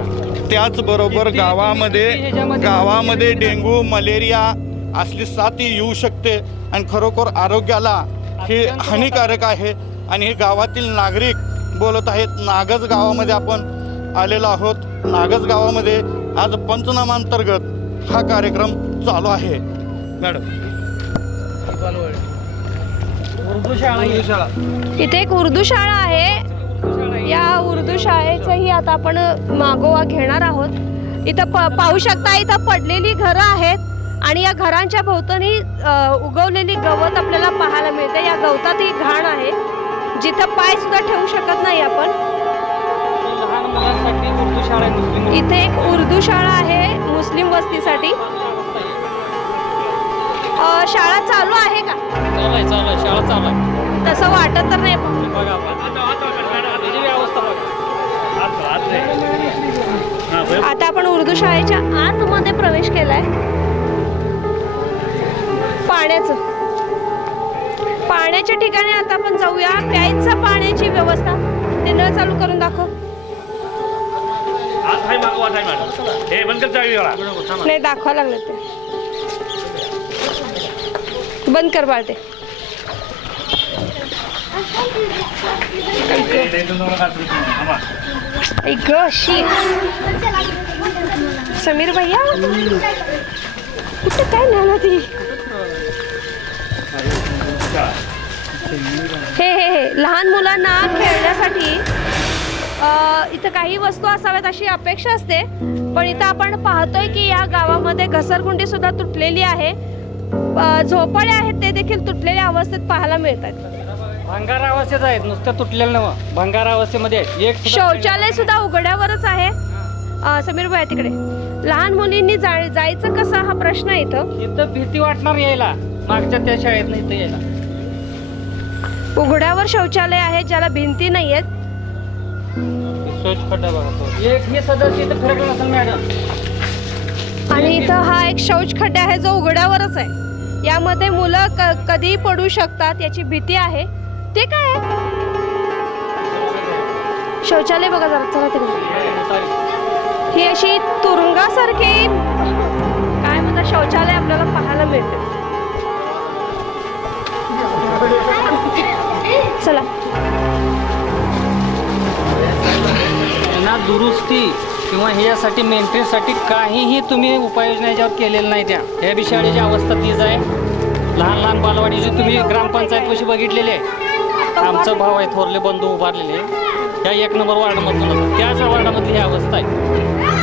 त्याचबरोबर गावामध्ये डेंग्यू मलेरिया असली साथी येऊ शकते आणि खरोखर आरोग्याला हे हानिकारक आहे. आणि हे गावातील नागरिक बोलत आहेत. नागज गावामध्ये आपण आलेलो आहोत. नागज गावामध्ये आज पंचनामा अंतर्गत हा कार्यक्रम चालू आहे. मॅडम, इथे एक उर्दू शाळा आहे. या उर्दू शाळेचंही आता आपण मागोवा घेणार आहोत. इथं पाहू शकता, इथं पडलेली घरं आहेत आणि या घरांच्या भोवतानी उगवलेली गवत आपल्याला पाहायला मिळते. या गवतात ही घाण आहे, जिथं पाय सुद्धा ठेवू शकत नाही आपण. लहान मुलांसाठी उर्दू शाळा आहे मुस्लिम. इथे एक उर्दू शाळा आहे मुस्लिम वस्तीसाठी. शाळा चालू आहे का? चालू आहे, शाळा चालू आहे. तसं वाटत तर नाही. बघा त्याची व्यवस्था बघा. आता आपण उर्दू शाळेच्या आतमध्ये प्रवेश केलाय. पाण्याच्या ठिकाणी आता आपण जाऊया. प्यायचं पाण्याची व्यवस्था ते नळ चालू करून दाखव. नाही, दाखवा लागलं ते. बंद कर बाळते. समीर भैया कुठं काय झालं ती? हे लहान मुलांना खेळण्यासाठी इथं काही वस्तू असाव्यात अशी अपेक्षा असते. पण इथं आपण पाहतोय की या गावामध्ये घसरगुंडी सुद्धा तुटलेली आहे. झोपड्या आहेत ते देखील तुटलेल्या अवस्थेत पाहायला मिळतात. भंगार अवस्थेत आहेत, नुसतं तुटलेलं नव्हतं, भंगार अवस्थेमध्ये आहे. एक शौचालय सुद्धा उघड्यावरच आहे. समीर भाई तिकडे लहान मुलींनी जायचं कसं हा प्रश्न आहे. इथं भीती वाटणार यायला, मागच्या त्या शाळेत नाही इथं यायला. उघड्यावर शौचालय आहे ज्याला भिंती नाहीयेत. एक हे सदस्य इथं फिरकलं नसेल मॅडम. आणि इथं हा एक शौच खड्डा आहे जो उघड्यावरच आहे. यामध्ये मुलं कधी पडू शकतात याची भीती आहे. ते काय आहे? शौचालय बघा जरा, चला तिकडे. ही अशी तुरुंगासारखी काय म्हणतात शौचालय आपल्याला पाहायला मिळते. चला. ना दुरुस्ती किंवा ह्यासाठी मेंटेनसाठी काहीही तुम्ही उपाययोजना याच्यावर केलेल्या नाही. ह्या बी शाळेची अवस्था तीच आहे. लहान बालवाडी जी तुम्ही ग्रामपंचायत कशी बघितलेली आहे. आमचा भाव आहे थोरले बंधू उभारलेले ह्या 1 नंबर वार्डामधून, त्याच वार्डामधली ही अवस्था आहे.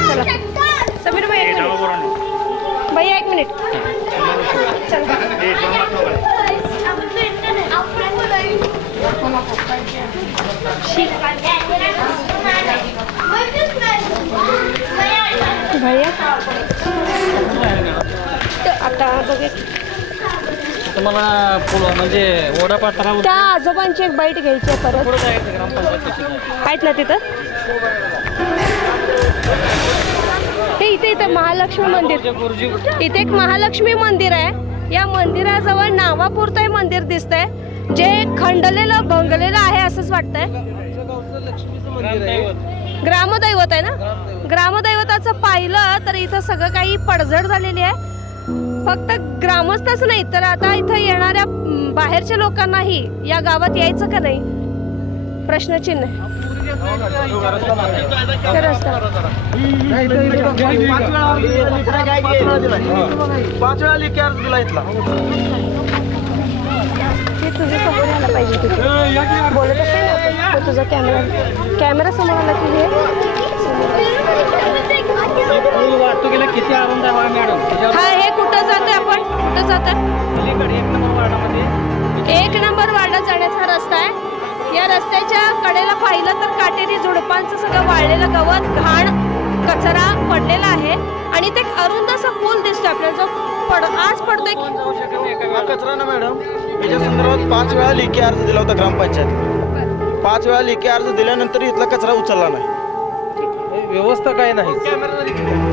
चला समीर भैया 1 मिनिट. भैया आता बघे तुम्हाला म्हणजे ओढापात्रा त्या आजोबांची एक बाईट घ्यायची आहे परत. आहेत ना तिथं? हे इथे महालक्ष्मी मंदिर. इथे एक महालक्ष्मी मंदिर आहे. या मंदिराजवळ नावापुरतं हे मंदिर दिसतंय, जे खंडलेलं भंगलेलं आहे असंच वाटतंय. ग्रामदैवत आहे ना. ग्रामदैवताचं पाहिलं तर इथं सगळं काही पडझड झालेली आहे. फक्त ग्रामस्थच नाही तर आता इथं येणाऱ्या बाहेरच्या लोकांनाही या गावात यायचं का नाही प्रश्नचिन्ह आहे. ते रस्ता 5 वेळा लिखी अर्ज दिला इथला. हे तुझं समोर आलं पाहिजे तिथे बोलत असते ना आपण. तो तुझा कॅमेरा समोर आला की हे वाटतो गेला किती आनंद आहे बघा मॅडम. हा हे कुठं जातोय आपण कुठं जातोय पलीकडे 1 नंबर वार्डामध्ये 1 नंबर वार्डात जाण्याचा रस्ता आहे. या रस्त्याच्या कडेला पाहिलं तर काटेरी झुडपांचं सगळं वाळलेलं गवत घाण कचरा पडलेला आहे आणि ते अरुंद असा पूल दिसतोय आपल्याला जो आज पडतोय हा कचरा ना मॅडम, याच्या संदर्भात 5 वेळा लेखी अर्ज दिला होता ग्रामपंचायत. 5 वेळा लेखी अर्ज दिल्यानंतर इथला कचरा उचलला नाही. व्यवस्था काय नाही.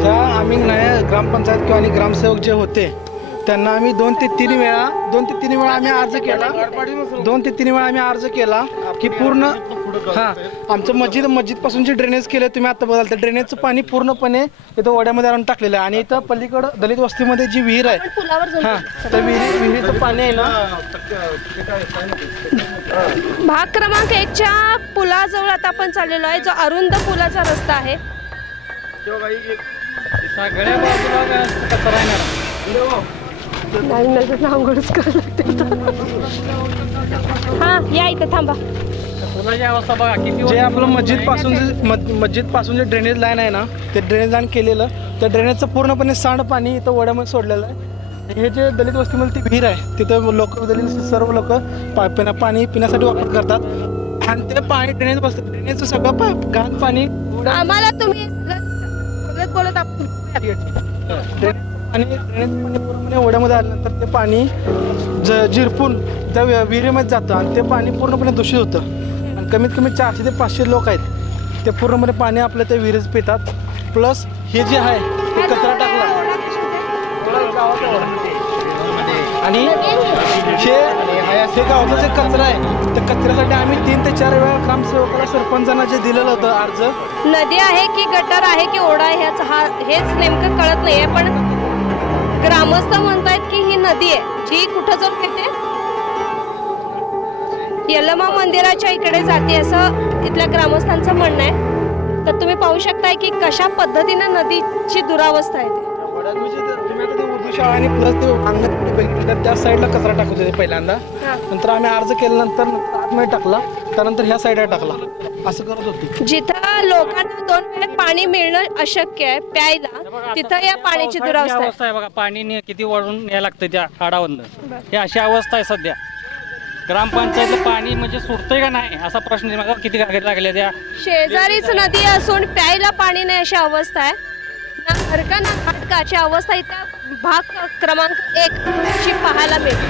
ज्या आम्ही नया ग्रामपंचायत किंवा आणि ग्रामसेवक जे होते त्यांना आम्ही 2 ते 3 वेळा आम्ही अर्ज केला. 2 ते 3 वेळा आम्ही अर्ज केला की पूर्ण आमचं मस्जिदपासून जे ड्रेनेज केलं तुम्ही आता बघाल तर ड्रेनेजचं पाणी पूर्णपणे इथं ओढ्यामध्ये आणून टाकलेलं आहे. आणि इथं पलीकडं दलित वस्तीमध्ये जी विहीर आहे त्या विहिरीचं पाणी आहे ना भाग क्रमांक 1च्या पुलाजवळ आता आपण चाललेलो आहे जो अरुंद पुलाचा रस्ता आहे. सगळ्या बाजूला कचरा आहे मॅडम. नाही आंघोळच करायला लागते. हा या इथं थांबा. पुलाची अवस्था बघा किती जे आपलं मस्जिदपासून जे ड्रेनेज लाईन आहे ना ते ड्रेनेज लाईन केलेलं त्या ड्रेनेजचं पूर्णपणे सांडपाणी इथं ओढ्यामध्ये सोडलेलं आहे. हे जे दलित वस्तीमध्ये ती विहीर आहे तिथं सर्व लोक पाणी पिण्यासाठी वापर करतात आणि ते पाणी ड्रेनेजचं सगळं घाण पाणी आम्हाला तुम्ही सगळं बोलत आपण आणि ड्रेनेज पाणी पूर्णपणे ओढ्यामध्ये आल्यानंतर ते पाणी झिरपून त्या विहिरीमध्ये जातं आणि ते पाणी पूर्णपणे दूषित होतं. आणि कमीत कमी 400 ते 500 लोक आहेत ते पूर्णपणे पाणी आपल्या त्या विहिरीत पितात. प्लस हे जे आहे ते कचरा टाकला आणि हे गावाचा जे कचरा आहे त्या कचऱ्यासाठी आम्ही 3 ते 4 वेळा ग्रामसेवकाला सरपंचांना जे दिलेलं होतं अर्ज. नदी आहे की गटर आहे की ओढा आहे हेच नेमकं कळत नाहीये पण ग्रामस्थ म्हणतायत की ही नदी आहे जी कुठं जाऊन येते यल्लमा मंदिराच्या इकडे जाते असं इथल्या ग्रामस्थांचं म्हणणं आहे. तर तुम्ही पाहू शकताय की कशा पद्धतीने नदीची दुरावस्था आहे. उर्दू शाळा आणि प्लस ते अंगणवाडी बघितलं तर त्या साईडला कचरा टाकत होते पहिल्यांदा. नंतर आम्ही अर्ज केल्यानंतर आतमध्ये टाकला त्यानंतर ह्या साईडला टाकला असं करत होती. जिथं लोकांना 2 वेळे पाणी मिळणं अशक्य आहे प्यायला तिथं या पाण्याची दुरावस्था आहे बघा. पाणी किती वाढून यायला लागतं त्या आडावरनं. हे अशी अवस्था आहे सध्या. ग्रामपंचायतचं पाणी म्हणजे सुटतंय का नाही असा प्रश्न मला किती गाडी लागल्या त्या. शेजारीच नदी असून प्यायला पाणी नाही अशी अवस्था आहे. ना घरका ना घाटका अशी अवस्था इथं भाग क्रमांक 1 ची पाहायला मिळते.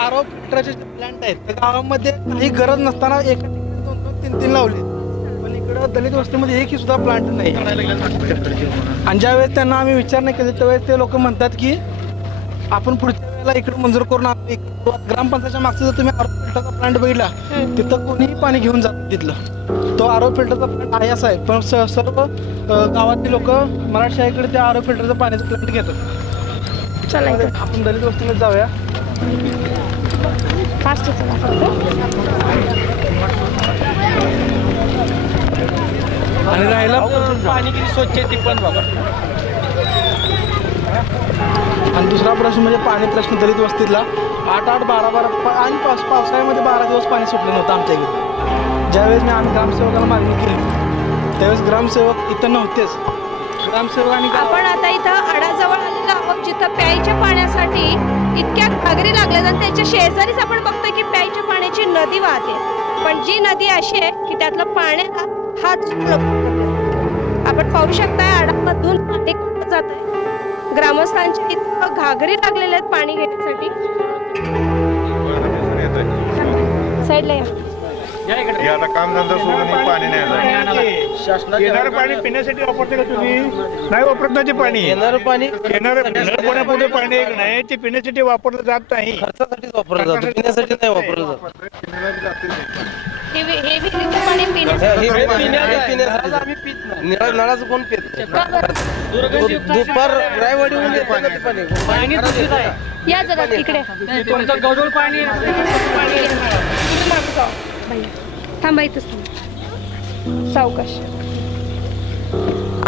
आरो फिल्टरचे प्लांट आहेत त्या गावामध्ये काही गरज नसताना एका ठिकाणी 2-2, 3-3 लावले पण इकडं दलित वस्तीमध्ये एकही सुद्धा प्लांट नाही. आणि ज्यावेळेस त्यांना आम्ही विचार नाही केले त्यावेळेस ते लोक म्हणतात की आपण पुढच्या वेळेला इकडे मंजूर करून ग्रामपंचायतच्या मागचा जर तुम्ही आरो फिल्टरचा प्लांट बघितला तिथं कोणीही पाणी घेऊन जात तिथलं. तो आरो फिल्टरचा प्लांट आहे असा आहे पण सर्व गावातली लोक मराठी शाळेकडे त्या आरो फिल्टरचं पाण्याचं प्लांट घेतात. चला आपण दलित वस्तीमध्ये जाऊया. फास्ट आणि राहिला पाणी किती स्वच्छ आहे ती पण बघा. आणि दुसरा प्रश्न म्हणजे पाणी प्रश्न दलित वस्तीतला 8-8, 12-12 आणि पावसाळ्यामध्ये 12 दिवस पाणी सुटलं नव्हतं आमच्या इकडे. ज्यावेळेस आम्ही ग्रामसेवकाला मागणी केली त्यावेळेस ग्रामसेवक इथं नव्हतेच. ग्रामसेवकांनी आपण आता इथं आडाजवळ आलेलो आहोत जिथं प्यायच्या पाण्यासाठी इतक्या घागरी लागल्यात आणि त्याच्या शेजारीच आपण बघतोय की प्यायच्या पाण्याची नदी वाहते पण जी नदी अशी आहे की त्यातलं पाण्याला हात आपण पाहू शकताय आडामधून पाणी कुठं जात आहे. ग्रामस्थांच्या इथं घागरी लागलेले आहेत पाणी घेण्यासाठी. साईडला या आता कामधंदा सोडून पाणी नाही. येणारं पाणी पिण्यासाठी वापरते का तुम्ही? नाही वापरत नाही ते पाणी. येणारं पाणी कोणापुढे पाणी एक नाही ते पिण्यासाठी वापरलं जात नाही. खर्चासाठीच वापरलं जातं पिण्यासाठी नाही वापरलं जात. हे विहिरीचं पाणी पिण्यासाठी आम्ही पित नाही. नळाचं कोण पित दुपार रायवाडी होऊन येते पाणी. या जरा इकडे तुमचं गढूळ पाणी थांबायचंच तुम्ही सावकाश.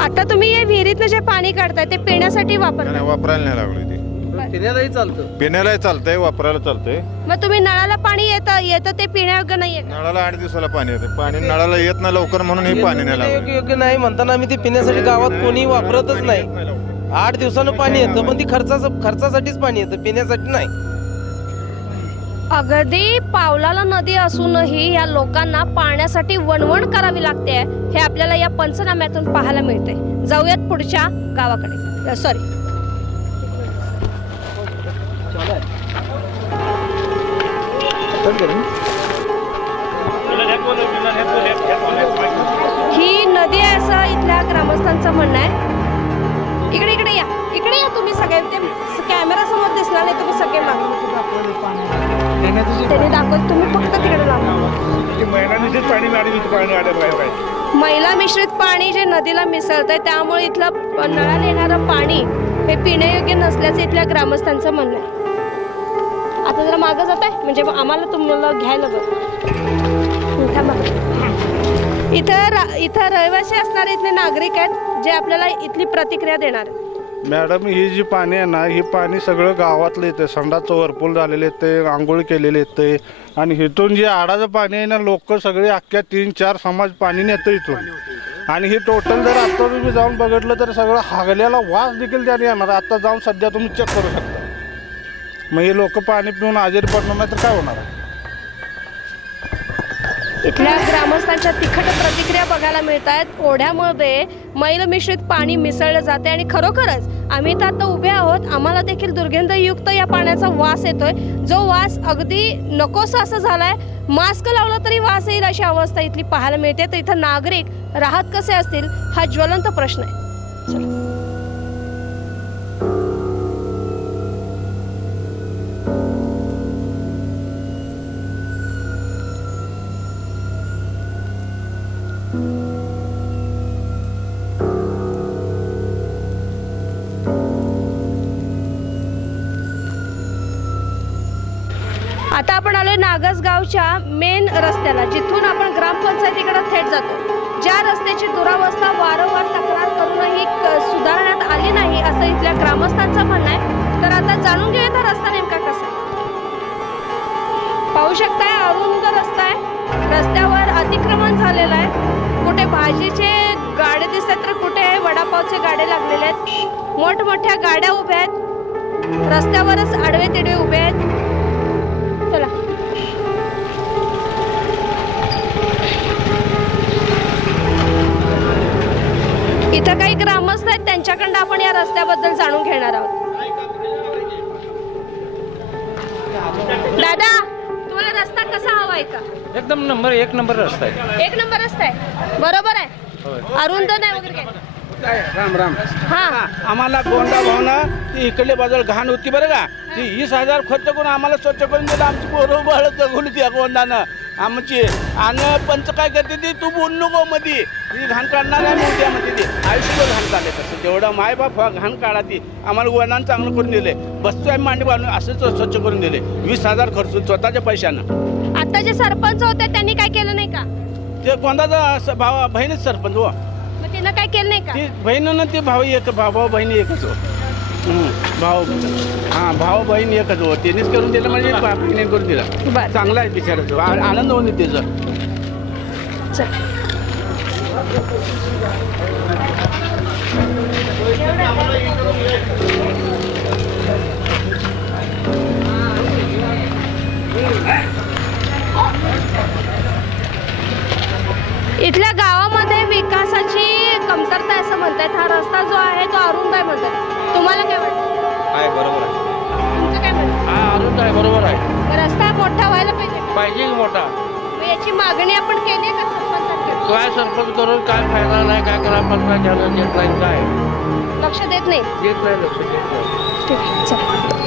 आता तुम्ही हे विहिरीतनं जे पाणी काढताय ते पिण्यासाठी वापरताय? वापरायला नाही लागलो ते. पिण्यालाही चालतं. पिण्यालाही चालतंय, वापरायला चालतंय. मग तुम्ही नळाला पाणी येतं ते पिण्यायोग्य नाहीये का? नळाला 8 दिवसाला पाणी येते. पाणी नळाला येत नाही लवकर म्हणून हे पाणी नाही लागलं. योग्य नाही म्हणताना आम्ही ते पिण्यासाठी गावात कोणी वापरतच नाही. 8 दिवसानं पाणी येतं, पण ती खर्चासाठीच पाणी येतं, पिण्यासाठी नाही. अगदी पावलाला नदी असूनही या लोकांना पाण्यासाठी वणवण करावी लागते हे आपल्याला या पंचनाम्यातून पाहायला मिळते. जाऊयात पुढच्या गावाकडे. सॉरी, ही नदी आहे असं इथल्या ग्रामस्थांचं म्हणणं आहे. इकडे या तुम्ही सगळे. ते कॅमेरा समोर दिसणार नाही, तुम्ही सगळे मागे त्यांनी दाखवत. तुम्ही फक्त तिकडे मैला मिश्रित पाणी जे नदीला मिसळतंय त्यामुळे इथलं नळाला येणारं पाणी हे पिण्यायोग्य नसल्याचं इथल्या ग्रामस्थांचं म्हणणं आहे. आता जरा मागं जात आहे म्हणजे आम्हाला तुम्हाला घ्यायला इथं रहिवासी असणारे इथले नागरिक आहेत जे आपल्याला इथली प्रतिक्रिया देणार आहेत. मॅडम, ही जी पाणी आहे ना, ही पाणी सगळं गावातलं येतं. संडाचं वरपूल झालेले येते, आंघोळ केलेले येते. आणि इथून जे आडाचं पाणी आहे ना, लोक सगळे अख्ख्या 3-4 समाज पाणी नेतं इथून. आणि हे टोटल जर आता तुम्ही जाऊन बघितलं तर सगळं हागल्याला वास देखील त्याने येणार. आता जाऊन सध्या तुम्ही चेक करू शकता. मग हे लोक पाणी पिऊन आजारी पडणार नाही तर काय होणार आहे? इथल्या ग्रामस्थांच्या तिखट प्रतिक्रिया बघायला मिळत आहेत. ओढ्यामध्ये मैल मिश्रित पाणी मिसळलं जाते आणि खरोखरच आम्ही तर आता उभे आहोत, आम्हाला देखील दुर्गंधयुक्त या पाण्याचा वास येतोय, जो वास अगदी नकोसा असं झालाय. मास्क लावला तरी वास येईल अशी अवस्था इथली पाहायला मिळते. तर इथं नागरिक राहत कसे असतील हा ज्वलंत प्रश्न आहे. आता आपण आलोय नागस गावच्या मेन रस्त्याला, जिथून आपण ग्रामपंचायतीकडे थेट जातो. ज्या रस्त्याची दुरावस्था वारंवार तक्रार करूनही सुधारण्यात आली नाही असं इथल्या ग्रामस्थांचं म्हणणं आहे. तर आता जाणून घेऊयात हा रस्ता नेमका कसा आहे. पाहू शकताय, अरुंद रस्ता आहे. रस्त्यावर अतिक्रमण झालेलं आहे. कुठे भाजीचे गाडे दिसतात तर कुठे वडापावचे गाडे लागलेले आहेत. मोठमोठ्या गाड्या उभ्या आहेत, रस्त्यावरच आडवे तिडवे उभे आहेत. चला, इथं काही ग्रामस्थ आहेत, त्यांच्याकडनं आपण या रस्त्याबद्दल जाणून घेणार आहोत. दादा, तुम्हाला रस्ता कसा हवाय का? एकदम एक नंबर रस्ता आहे. 1 नंबर रस्ता आहे, बरोबर आहे. अरुंद नाही वगैरे काय? राम राम. हा, आम्हाला गोंडा भावना ती इकडल्या बाजूला घाण होती बरं का, ती 20,000 खर्च करून आम्हाला स्वच्छ करून दिलं. आमची पोरं बाळ जगून त्या गोंडानं आमची. आणि पंच काय करते ती, तू बोल नको मध्ये, ही घाण काढणार आहे मोठ्या मध्ये ती आयुष्यभर घाण काढले. तसं जेवढं मायबाप घाण काढा ती आम्हाला गोंडानं चांगलं करून दिले. बसतोय मांडी बांधून असंच स्वच्छ करून दिले 20,000 खर्चून स्वतःच्या पैशानं. आता जे सरपंच होते त्यांनी काय केलं नाही का? ते गोंडाचा भाव बहिणीच सरपंच हो. मग तिनं काय केलं नाही का? ती बहिणीनं ते भाऊ एक भाऊ बहिणी एकच हो. भाऊ हां, भाऊ बहीण एकच हो. त्यांनीच करून दिलं म्हणजे बहिणीने करून दिला. बरं. चांगला आहे बिचाराचं, आनंद होऊन त्याचं. इथल्या गावामध्ये विकासाची कमतरता आहे असं म्हणतात. हा रस्ता जो आहे तो अरुंद आहे म्हणतात. तुम्हाला काय वाटतं? आहे, बरोबर आहे. तुमचं काय म्हणणं? हा अरुंद आहे, बरोबर आहे. रस्ता मोठा व्हायला पाहिजे का? पाहिजे मोठा. मग याची मागणी आपण केली आहे का सरपंचांकडे? काय सरपंच करून काय फायदा नाही, काय करा पंचायत झालं देत नाही, काय लक्ष देत नाही. देत नाही, लक्ष देत नाही. ठीक आहे, चला.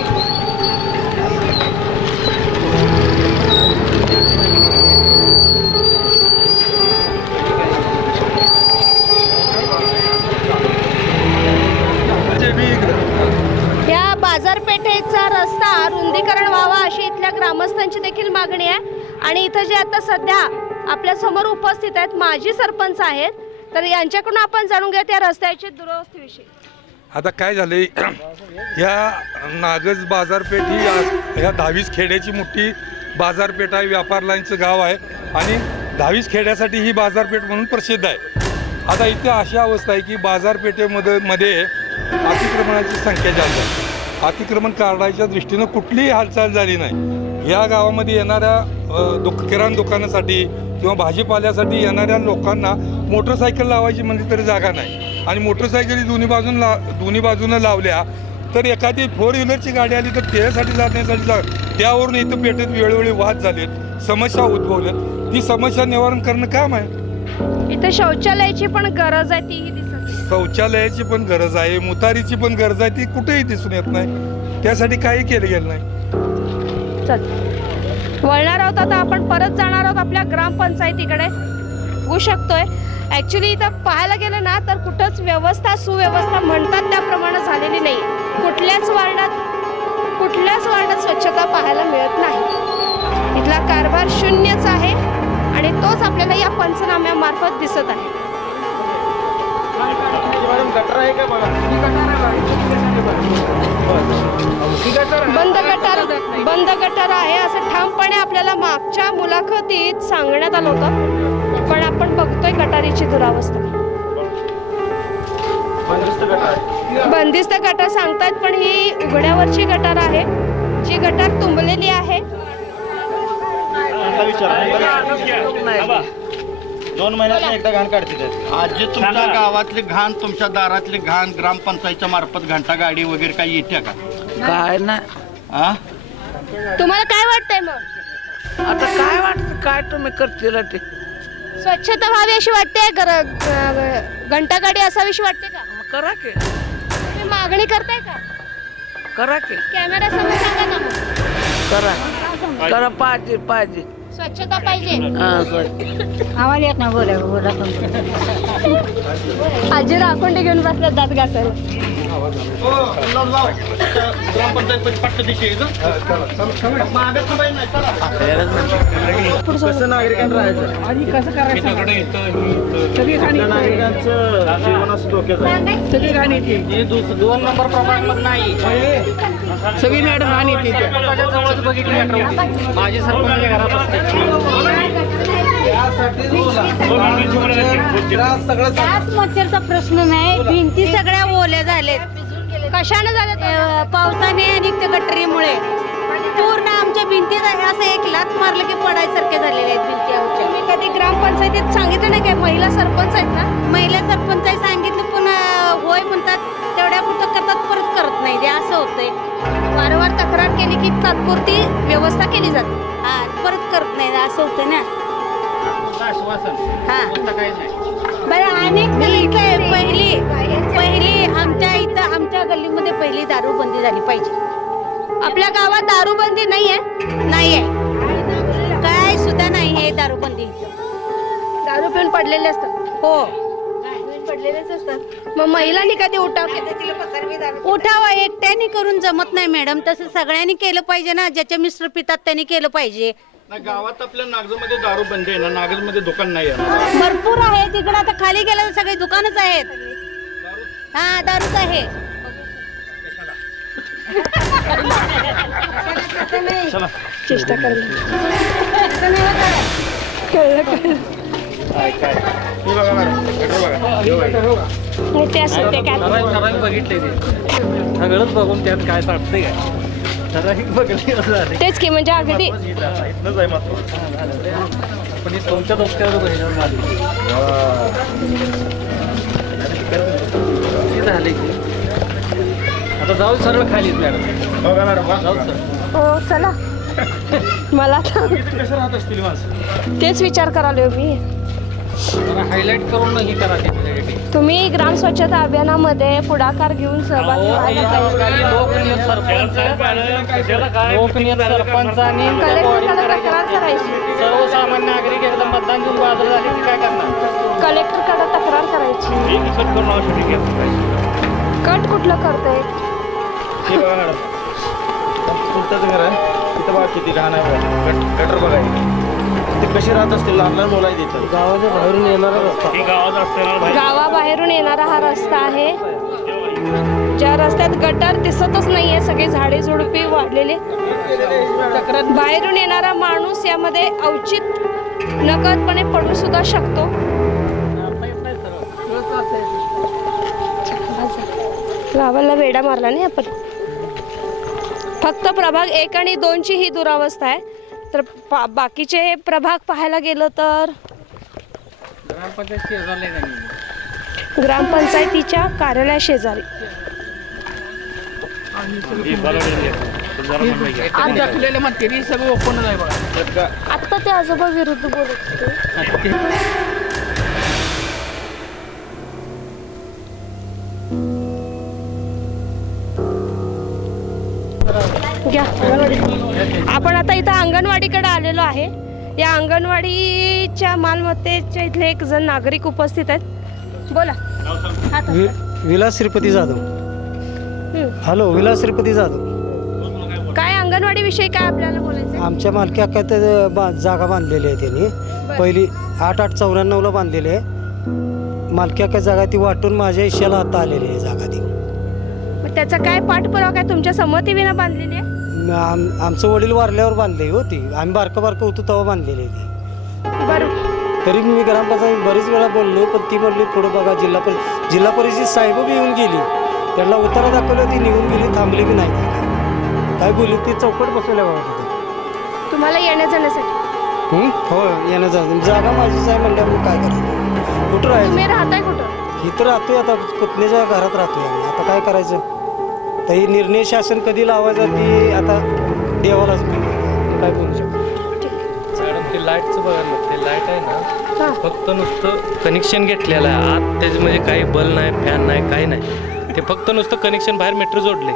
या बाजारपेठेचा रस्ता रुंदीकरण व्हावा अशी इथल्या ग्रामस्थांची देखील मागणी आहे. आणि इथं जे आता सध्या आपल्या समोर उपस्थित आहेत, माजी सरपंच आहेत. तर यांच्याकडून आपण जाणून घेऊया त्या रस्त्याच्या दुरवस्थेविषयी. आता काय झालंय, ह्या नागज बाजारपेठ ही ह्या 22 खेड्याची मोठी बाजारपेठ आहे, व्यापार लाईनचं गाव आहे आणि 22 खेड्यासाठी ही बाजारपेठ म्हणून प्रसिद्ध आहे. आता इथे अशी अवस्था आहे की बाजारपेठेमध्ये अतिक्रमणाची संख्या जास्त आहे. अतिक्रमण काढायच्या दृष्टीनं कुठलीही हालचाल झाली नाही. या गावामध्ये येणाऱ्या किराणा दुकानासाठी किंवा भाजीपाल्यासाठी येणाऱ्या लोकांना मोटरसायकल लावायची म्हणजे तरी जागा नाही आणि मोटरसायकली दोन्ही बाजूनं लावल्या तर एखादी 4 व्हीलरची गाडी आली तर त्यासाठी जाण्यासाठी त्यावरून इथं पेठेत वेळोवेळी वाद झालेत, समस्या उद्भवल्यात. ती समस्या निवारण करणं काम आहे. इथे शौचालयाची पण गरज आहे, तीही दिसत नाही. शौचालयाची पण गरज आहे, मुतारीची पण गरज आहे, ती कुठेही दिसून येत नाही. त्यासाठी काही केलं गेलं नाही. चल वळणार आहोत आता आपण, परत जाणार आहोत आपल्या ग्रामपंचायतीकडे. होऊ शकतोय ॲक्च्युली इथं पाहायला गेलं ना तर कुठंच व्यवस्था सुव्यवस्था म्हणतात त्याप्रमाणे झालेली नाही. कुठल्याच वार्डात स्वच्छता पाहायला मिळत नाही. इथला कारभार शून्यच आहे आणि तोच आपल्याला या पंचनाम्यामार्फत दिसत आहे. बंद गटार आहे असं ठामपणे आपल्याला मागच्या मुलाखतीत सांगण्यात आलं होतं, पण आपण बघतोय गटारीची दुरावस्था. बंदिस्त गटार सांगतायत पण ही उघड्यावरची गटार आहे, जी गटार तुंबलेली आहे. 2 महिन्यात एकदा घाण काढते. आजी तुमच्या गावातली घाण, तुमच्या दारातली घाण ग्रामपंचायतच्या मार्फत घंटा गाडी वगैरे काही येते का? काय नाही. तुम्हाला काय वाटतंय मग? आता काय वाटतं, काय तुम्ही करतील ते? स्वच्छता व्हावी अशी वाटते, घंटा गाडी असावीशी वाटते का? करा की, तुम्ही मागणी करताय का? करा की, कॅमेरा समोर सांगा ना मग. करा करा, पाहिजे स्वच्छता पाहिजे. आम्हाला येत ना बोला. आजी राखोंडी घेऊन बसल्यात दात घासायला. कसं नागरिकांना राहायचं आणि कसं करायचं? सगळी नागरिकांचं जीवन असं धोक्याचं आहे. सगळी घाण येते. 2 नंबर प्रभागात नाही, सगळी मॅडम घाण येते. जवळच बघितली गटर माझी सरपंच घरात असते. त्याच मच्छरचा प्रश्न नाही, भिंती सगळ्या ओल्या झालेत. कशाने झालं? पावसाने आणि त्या गटरीमुळे पूर्ण आमच्या भिंतीत असं एक लात मारलं की पडायसारखे झालेले आहेत भिंती आमच्या. तुम्ही कधी ग्रामपंचायतीत सांगितलं नाही काय? महिला सरपंच आहेत ना? महिला सरपंचाही सांगितलं पण होय म्हणतात, तेवढ्या कुठं करतात, परत करत नाही. ते असं होतंय. वारंवार तक्रार केली की तात्पुरती व्यवस्था केली जाते. हा, परत करत नाही, असं होतं ना. हा बरं, अनेक पहिली आमच्या इथं आमच्या गल्लीमध्ये पहिली दारूबंदी झाली पाहिजे. आपल्या गावात दारूबंदी नाहीये. काय सुद्धा नाही आहे दारूबंदी. दारू पिऊन पडलेले असतात. हो, पडलेलेच असतात. मग महिलांनी कधी उठाव केला? उठावा एकट्याने करून जमत नाही मॅडम, तसं सगळ्यांनी केलं पाहिजे ना. ज्याच्या मिस्टर पितात त्यांनी केलं पाहिजे. गावात आपल्या नागजमध्ये दारू बंद आहे ना, नागजमध्ये दुकान नाही आहे. भरपूर आहे तिकडं. आता खाली गेलं तर सगळे दुकानच आहेत. हा, दारूच आहे. चेष्टा कळलं. ते असं ते काय ठराविक बघितले ते सगळंच बघून त्यात काय चालतंय काय ठराविक बघितले तेच की म्हणजे अगदी पण तुमच्या डोक्यावर झाले की आता जाऊ सरळ खालीच मॅडम. जाऊ सर. हो चला. मला कसं राहत असतील माणसं? तेच विचार करालोय मी. हायलाईट करून ही करा. तुम्ही ग्राम स्वच्छता अभियानामध्ये पुढाकार घेऊन सहभागी व्हायला पाहिजे. लोकनियत सरपंचांनी कलेक्टरकडे तक्रार करायची. सर्वसामान्य नागरिक एकदम मतदान देऊन बाजूला झाले की काय करणार? कलेक्टरकडे तक्रार करायची. कट कुठलं करतंय? हे बघा मॅडम, तुमचंच घर आहे तिथं बघा किती घाण आहे. गटर बघायचं ते कशी राहत असतील, लहान लहान मुलं आहेत इथं. गावाच्या बाहेरून येणारा रस्ता. गावाबाहेरून येणारा हा रस्ता आहे, ज्या रस्त्यात गटार दिसतच नाहीये, सगळे झाडे झुडपी वाढलेले. बाहेरून येणारा माणूस यामध्ये अवचित नकळतपणे पडू सुद्धा शकतो. गावाला वेडा मारला नाही आपण. फक्त प्रभाग 1 आणि 2ची ही दुरावस्था आहे, तर बाकीचे प्रभाग पाहायला गेलं तर ग्रामपंचायतीच्या कार्यालया शेजारी आता ते आजोबा विरुद्ध बोलत होते. घ्या. आपण आता इथं अंगणवाडीकडे आलेलो आहे. या अंगणवाडीच्या मालमत्तेच्या इथले एक जण नागरिक उपस्थित आहेत. बोला. विलास श्रीपती जाधव. हॅलो, विलास श्रीपती जाधव. काय अंगणवाडी विषयी काय आपल्याला बोलायचं? आमच्या मालकी काय जागा बांधलेली आहे त्यांनी. पहिली 8/8/94ला बांधलेली आहे. मालकी काय जागा ती वाटून माझ्या हिश्श्याला आता आलेली आहे जागा ती. मग त्याचा काय पाठपुरावा काय तुमच्या संमतीविना बांधलेली आहे? आमचं वडील वारल्यावर बांधली होती. आम्ही बारकं होतो तेव्हा बांधलेली आहे ती. बरोबर. तरी मी ग्रामपंचायत बरीच वेळा बोललो, पण ती म्हणली पुढं बघा. जिल्हा परिषद साहेब बी येऊन गेली, त्यांना उतारा दाखवलं, ती निघून गेली, थांबली की नाही. काय बोलली ती चौकट बसवल्या बाबा तिथे. तुम्हाला येण्या जाण्यासाठी हो, येणं जाणं जागा माझीच आहे म्हणल्यावर मग काय करायचं. कुठं राहायचं? तुम्ही राहताय कुठं? इथं राहतोय आता, पुतण्याच्या घरात राहतोय आम्ही. आता काय करायचं. तर ही निर्णय शासन कधी लावायचा ती आता देवालाच काय बोलू शकतो. मॅडम ते लाईटचं बघा ना, ते लाईट आहे ना, फक्त नुसतं कनेक्शन घेतलेलं आहे. आत त्याच्यामध्ये काही बल्ब नाही, फॅन नाही, काही नाही. ते फक्त नुसतं कनेक्शन बाहेर मीटर जोडले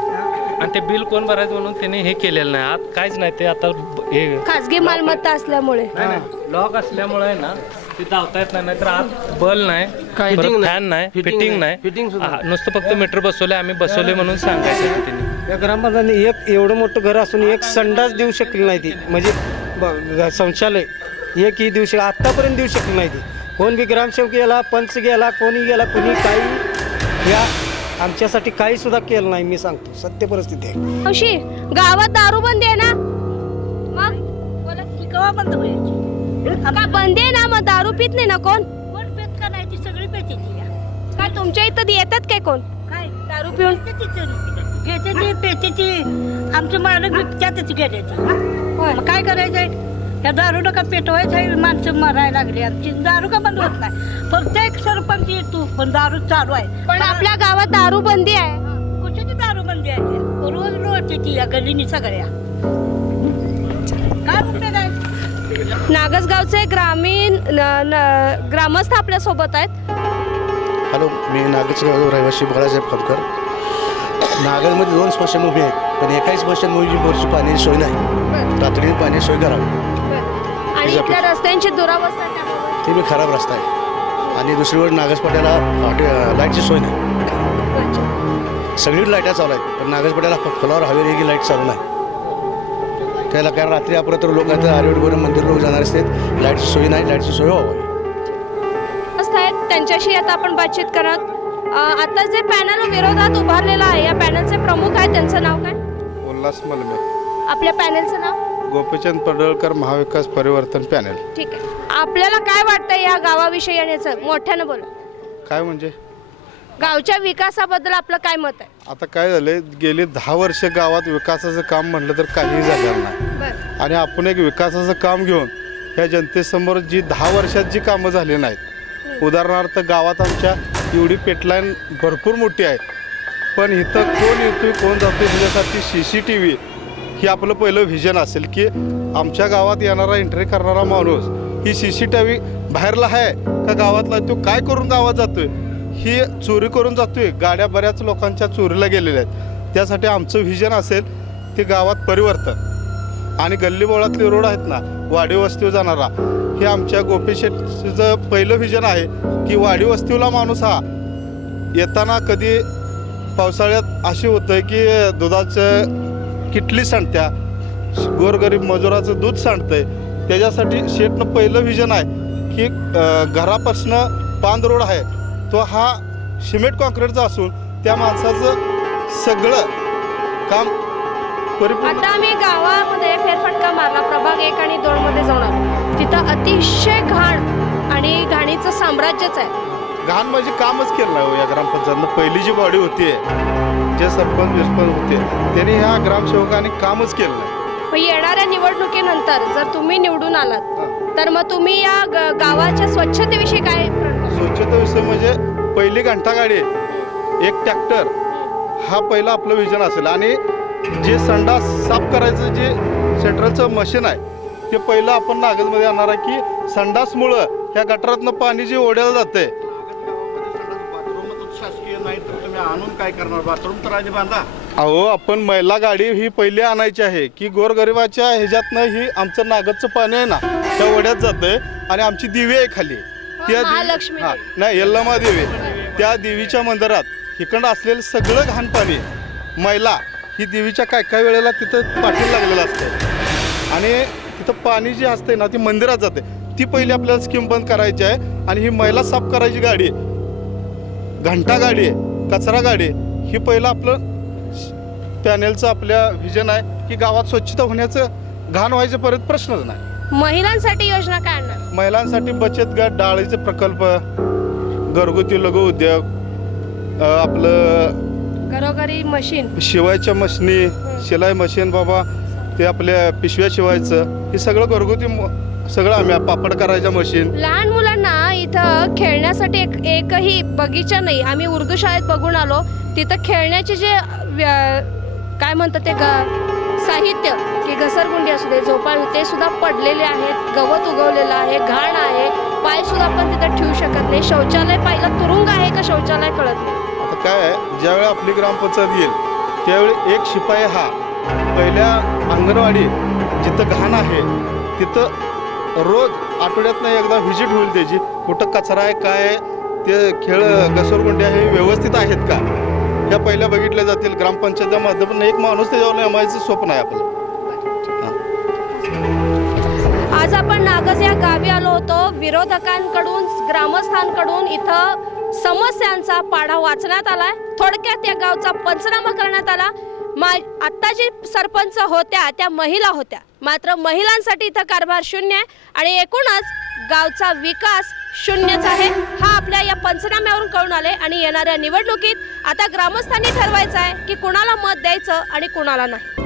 आणि ते बिल कोण भरायचं म्हणून त्याने हे केलेलं नाही. आत काहीच नाही. ते आता हे खाजगी मालमत्ता असल्यामुळे लॉक असल्यामुळे आहे ना, ते धावता येत नाही. तर आत बल्ब नाही, फॅन नाही, फिटिंग नाही, नुसतं फक्त मीटर बसवले. आम्ही बसवले म्हणून सांगायचं त्यांनी. या ग्रामपंचायतीने एक एवढं मोठं घर असून एक संडास देऊ शकली नाही ती. म्हणजे शौचालय एकही देऊ आत्तापर्यंत देऊ शकली नाही ती. कोण बी ग्रामसेवक गेला, पंच गेला, कोणी गेला, कोणी काही या आमच्यासाठी काही सुद्धा केलं नाही. मी सांगतो सत्य परिस्थिती आहे. मावशी, गावात दारूबंदी आहे ना? मग बोला. केव्हा बंद व्हायची? का बंदी आहे ना? मग दारू पित नाही ना कोण? कोण पेत का नाही? ती सगळी पेते ती. काय तुमच्या इथं येतात काय कोण काय दारू पिऊन? घेते ती, पेते ती. आमचं मालक विकत्यातच गेले ती. मग काय करायचंय? या दारू नका पेटवायचं. माणसं मरायला लागली. आमची दारू का बंद होत नाही? फक्त एक सरपंच येतो, पण दारू चालू आहे. पण आपल्या गावात दारू बंदी आहे. कुठे दारू बंदी आहे? रोज रोज ती या गल्लीनी सगळ्या. काय उपयोग आहे? नागसगावचे ग्रामस्थ आपल्या सोबत आहेत. हॅलो, मी नागसगाव रहिवासी बाळासाहेब खामकर. नागरमध्ये 2 स्मशानभूमी आहेत, पण एकाही स्मशानभूमीची बोरची पाण्याची सोय नाही. तातडीने पाण्याची सोय करावी. आणि इथल्या रस्त्यांची दुरावस्था आहे त्यामुळे. ते बी खराब रस्ता आहे. आणि दुसरीकडे नागसपाट्याला लाईटची सोय नाही. सगळी लाईटा चालू आहेत, पण नागसपाट्याला फुलावर हवेली की लाईट चालू नाही. त्याला कारण रात्री आपण तर लोक आता आरेवडीवर मंदिर लोक जाणार असतात. लाईटची सोय नाही, लाईटची सोय व्हावी. त्यांच्याशी आता आपण बातचीत करत. आता जे पॅनल विरोधात उभारलेला आहे, या पॅनलचे प्रमुख आहेत, त्यांचं नाव काय? उल्हास मलमे. आपल्या पॅनलचं नाव? गोपीचंद पडळकर महाविकास परिवर्तन पॅनल. ठीक आहे. आपल्याला काय वाटतं या गावाविषयी आणि याचं मोठ्यानं बोला. काय म्हणजे गावच्या विकासाबद्दल आपलं काय मत आहे? आता काय झालंय, गेली 10 वर्ष गावात विकासाचं काम म्हटलं तर काहीही झालेलं नाही. आणि आपण एक विकासाचं काम घेऊन ह्या जनतेसमोर जी 10 वर्षात जी कामं झाली नाहीत. उदाहरणार्थ गावात आमच्या एवढी पेटलाईन भरपूर मोठी आहे, पण इथं कोण येतोय कोण जातोय ह्याच्यासाठी CCTV ही आपलं पहिलं व्हिजन असेल की आमच्या गावात येणारा एंट्री करणारा माणूस ही CCTV बाहेरला आहे का गावातला, तो काय करून गावात जातोय, ही चोरी करून जातोय. गाड्या बऱ्याच लोकांच्या चोरीला गेलेल्या आहेत. त्यासाठी आमचं व्हिजन असेल ते गावात परिवर्तन. आणि गल्लीबोळातले रोड आहेत ना, वाडी वस्तीवर जाणारा, हे आमच्या गोपीशेठचं पहिलं व्हिजन आहे की वाडी वस्तीला माणूस हा येताना कधी पावसाळ्यात असे होतं की दुधाचं किटली सांडत्या, गोरगरीब मजुराचं दूध सांडतंय. त्याच्यासाठी शेठनं पहिलं विजन आहे की घरापासून पांद रोड आहे तो हा सिमेंट कॉन्क्रीटचा असून त्या माणसाचं सगळं काम परिपूर्ण. आता आम्ही गावामध्ये फेरफटका मारला, प्रभाग 1 आणि 2 मध्ये जाऊन आलो. तिथं अतिशय घाण आणि घाणीचं साम्राज्यच आहे. घाण म्हणजे कामच केलं नाही हो या ग्रामपंचायतनं. पहिली जी बॉडी होती जे सरपंच बिरपंच होते त्यांनी ह्या ग्रामसेवकांनी कामच केलं नाही. मग येणाऱ्या निवडणुकीनंतर जर तुम्ही निवडून आलात तर मग तुम्ही या गावाच्या स्वच्छतेविषयी काय? स्वच्छतेविषयी म्हणजे पहिली घंटागाडी, एक ट्रॅक्टर हा पहिला आपलं विजन असेल आणि जे संडास साफ करायचं जे सेंट्रलचं मशीन आहे ते पहिलं आपण नागजमध्ये आणणार आहे की संडासमुळं ह्या गटारातनं पाणी जे ओढ्याला जातंय. शासकीय नाही तर तुम्ही आणून काय करणार? बाथरूम तर आधी बांधा. अहो आपण महिला गाडी ही पहिली आणायची आहे की गोरगरिबाच्या ह्याच्यातनं ही आमचं नागदचं पाणी आहे ना त्या ओढ्यात जातंय आणि आमची देवी आहे खाली त्या महालक्ष्मी हां नाही यल्लमा देवी त्या देवीच्या मंदिरात इकडं असलेलं सगळं घाण पाणी महिला ही देवीच्या काय वेळेला तिथं पाठीला लागलेलं असतं आणि तिथं पाणी जे असते ना ती मंदिरात जाते. ती पहिली आपल्याला स्कीम बंद करायची आहे आणि ही महिला साफ करायची गाडी, घंटा गाडी, कचरा गाडी ही पहिलं आपलं पॅनेलचं आपल्या विजन आहे की गावात स्वच्छता होण्याचं, घाण व्हायचं परत प्रश्नच नाही. महिलांसाठी योजना काय आणणार? महिलांसाठी बचत गट, डाळीचे प्रकल्प, घरगुती लघु उद्योग, आपलं घरोघरी मशीन, शिवायच्या मशिनी, शिलाई मशीन बाबा ते आपल्या पिशव्या शिवायचं हे सगळं घरगुती सगळं आम्ही पापड करायच्या मशीन. लहान मुलांना इथं खेळण्यासाठी एकही बगीचा नाही. आम्ही उर्दू शाळेत बघून आलो, तिथं खेळण्याचे जे काय म्हणतात ते साहित्य की घसरगुंडी असू दे, झोपाळू, ते सुद्धा पडलेले आहेत, गवत उगवलेलं आहे, घाण आहे, पाय सुद्धा आपण तिथं ठेवू शकत नाही. शौचालय पाहिलं तुरुंग आहे का शौचालय कळत नाही. आता काय आहे, ज्यावेळी आपली ग्रामपंचायत येईल त्यावेळी एक शिपाई हा पहिल्या अंगणवाडी जिथं घाण आहे तिथं रोज आठवड्यातनं एकदा व्हिजिट होईल त्याची, कुठं कचरा आहे काय आहे ते खेळ घसरगुंडी आहे व्यवस्थित आहेत का ह्या पहिल्या बघितल्या जातील. ग्रामपंचायतच्या माध्यमातून एक माणूस त्याच्यावर नेमायचं स्वप्न आहे आपलं. आज आपण नागज या गावी आलो होतो. विरोधकांकडून, ग्रामस्थांकडून इथं समस्यांचा पाढा वाचण्यात आलाय. थोडक्यात या गावचा पंचनामा करण्यात आला. आत्ता जे सरपंच होत्या त्या महिला होत्या, मात्र महिलांसाठी इथं कारभार शून्य आहे आणि एकूणच गावचा विकास शून्यच आहे. हा आपल्या या पंचनाम्यावरून कळून आले आणि येणाऱ्या निवडणुकीत आता ग्रामस्थांनी ठरवायचं आहे की कुणाला मत द्यायचं आणि कुणाला नाही.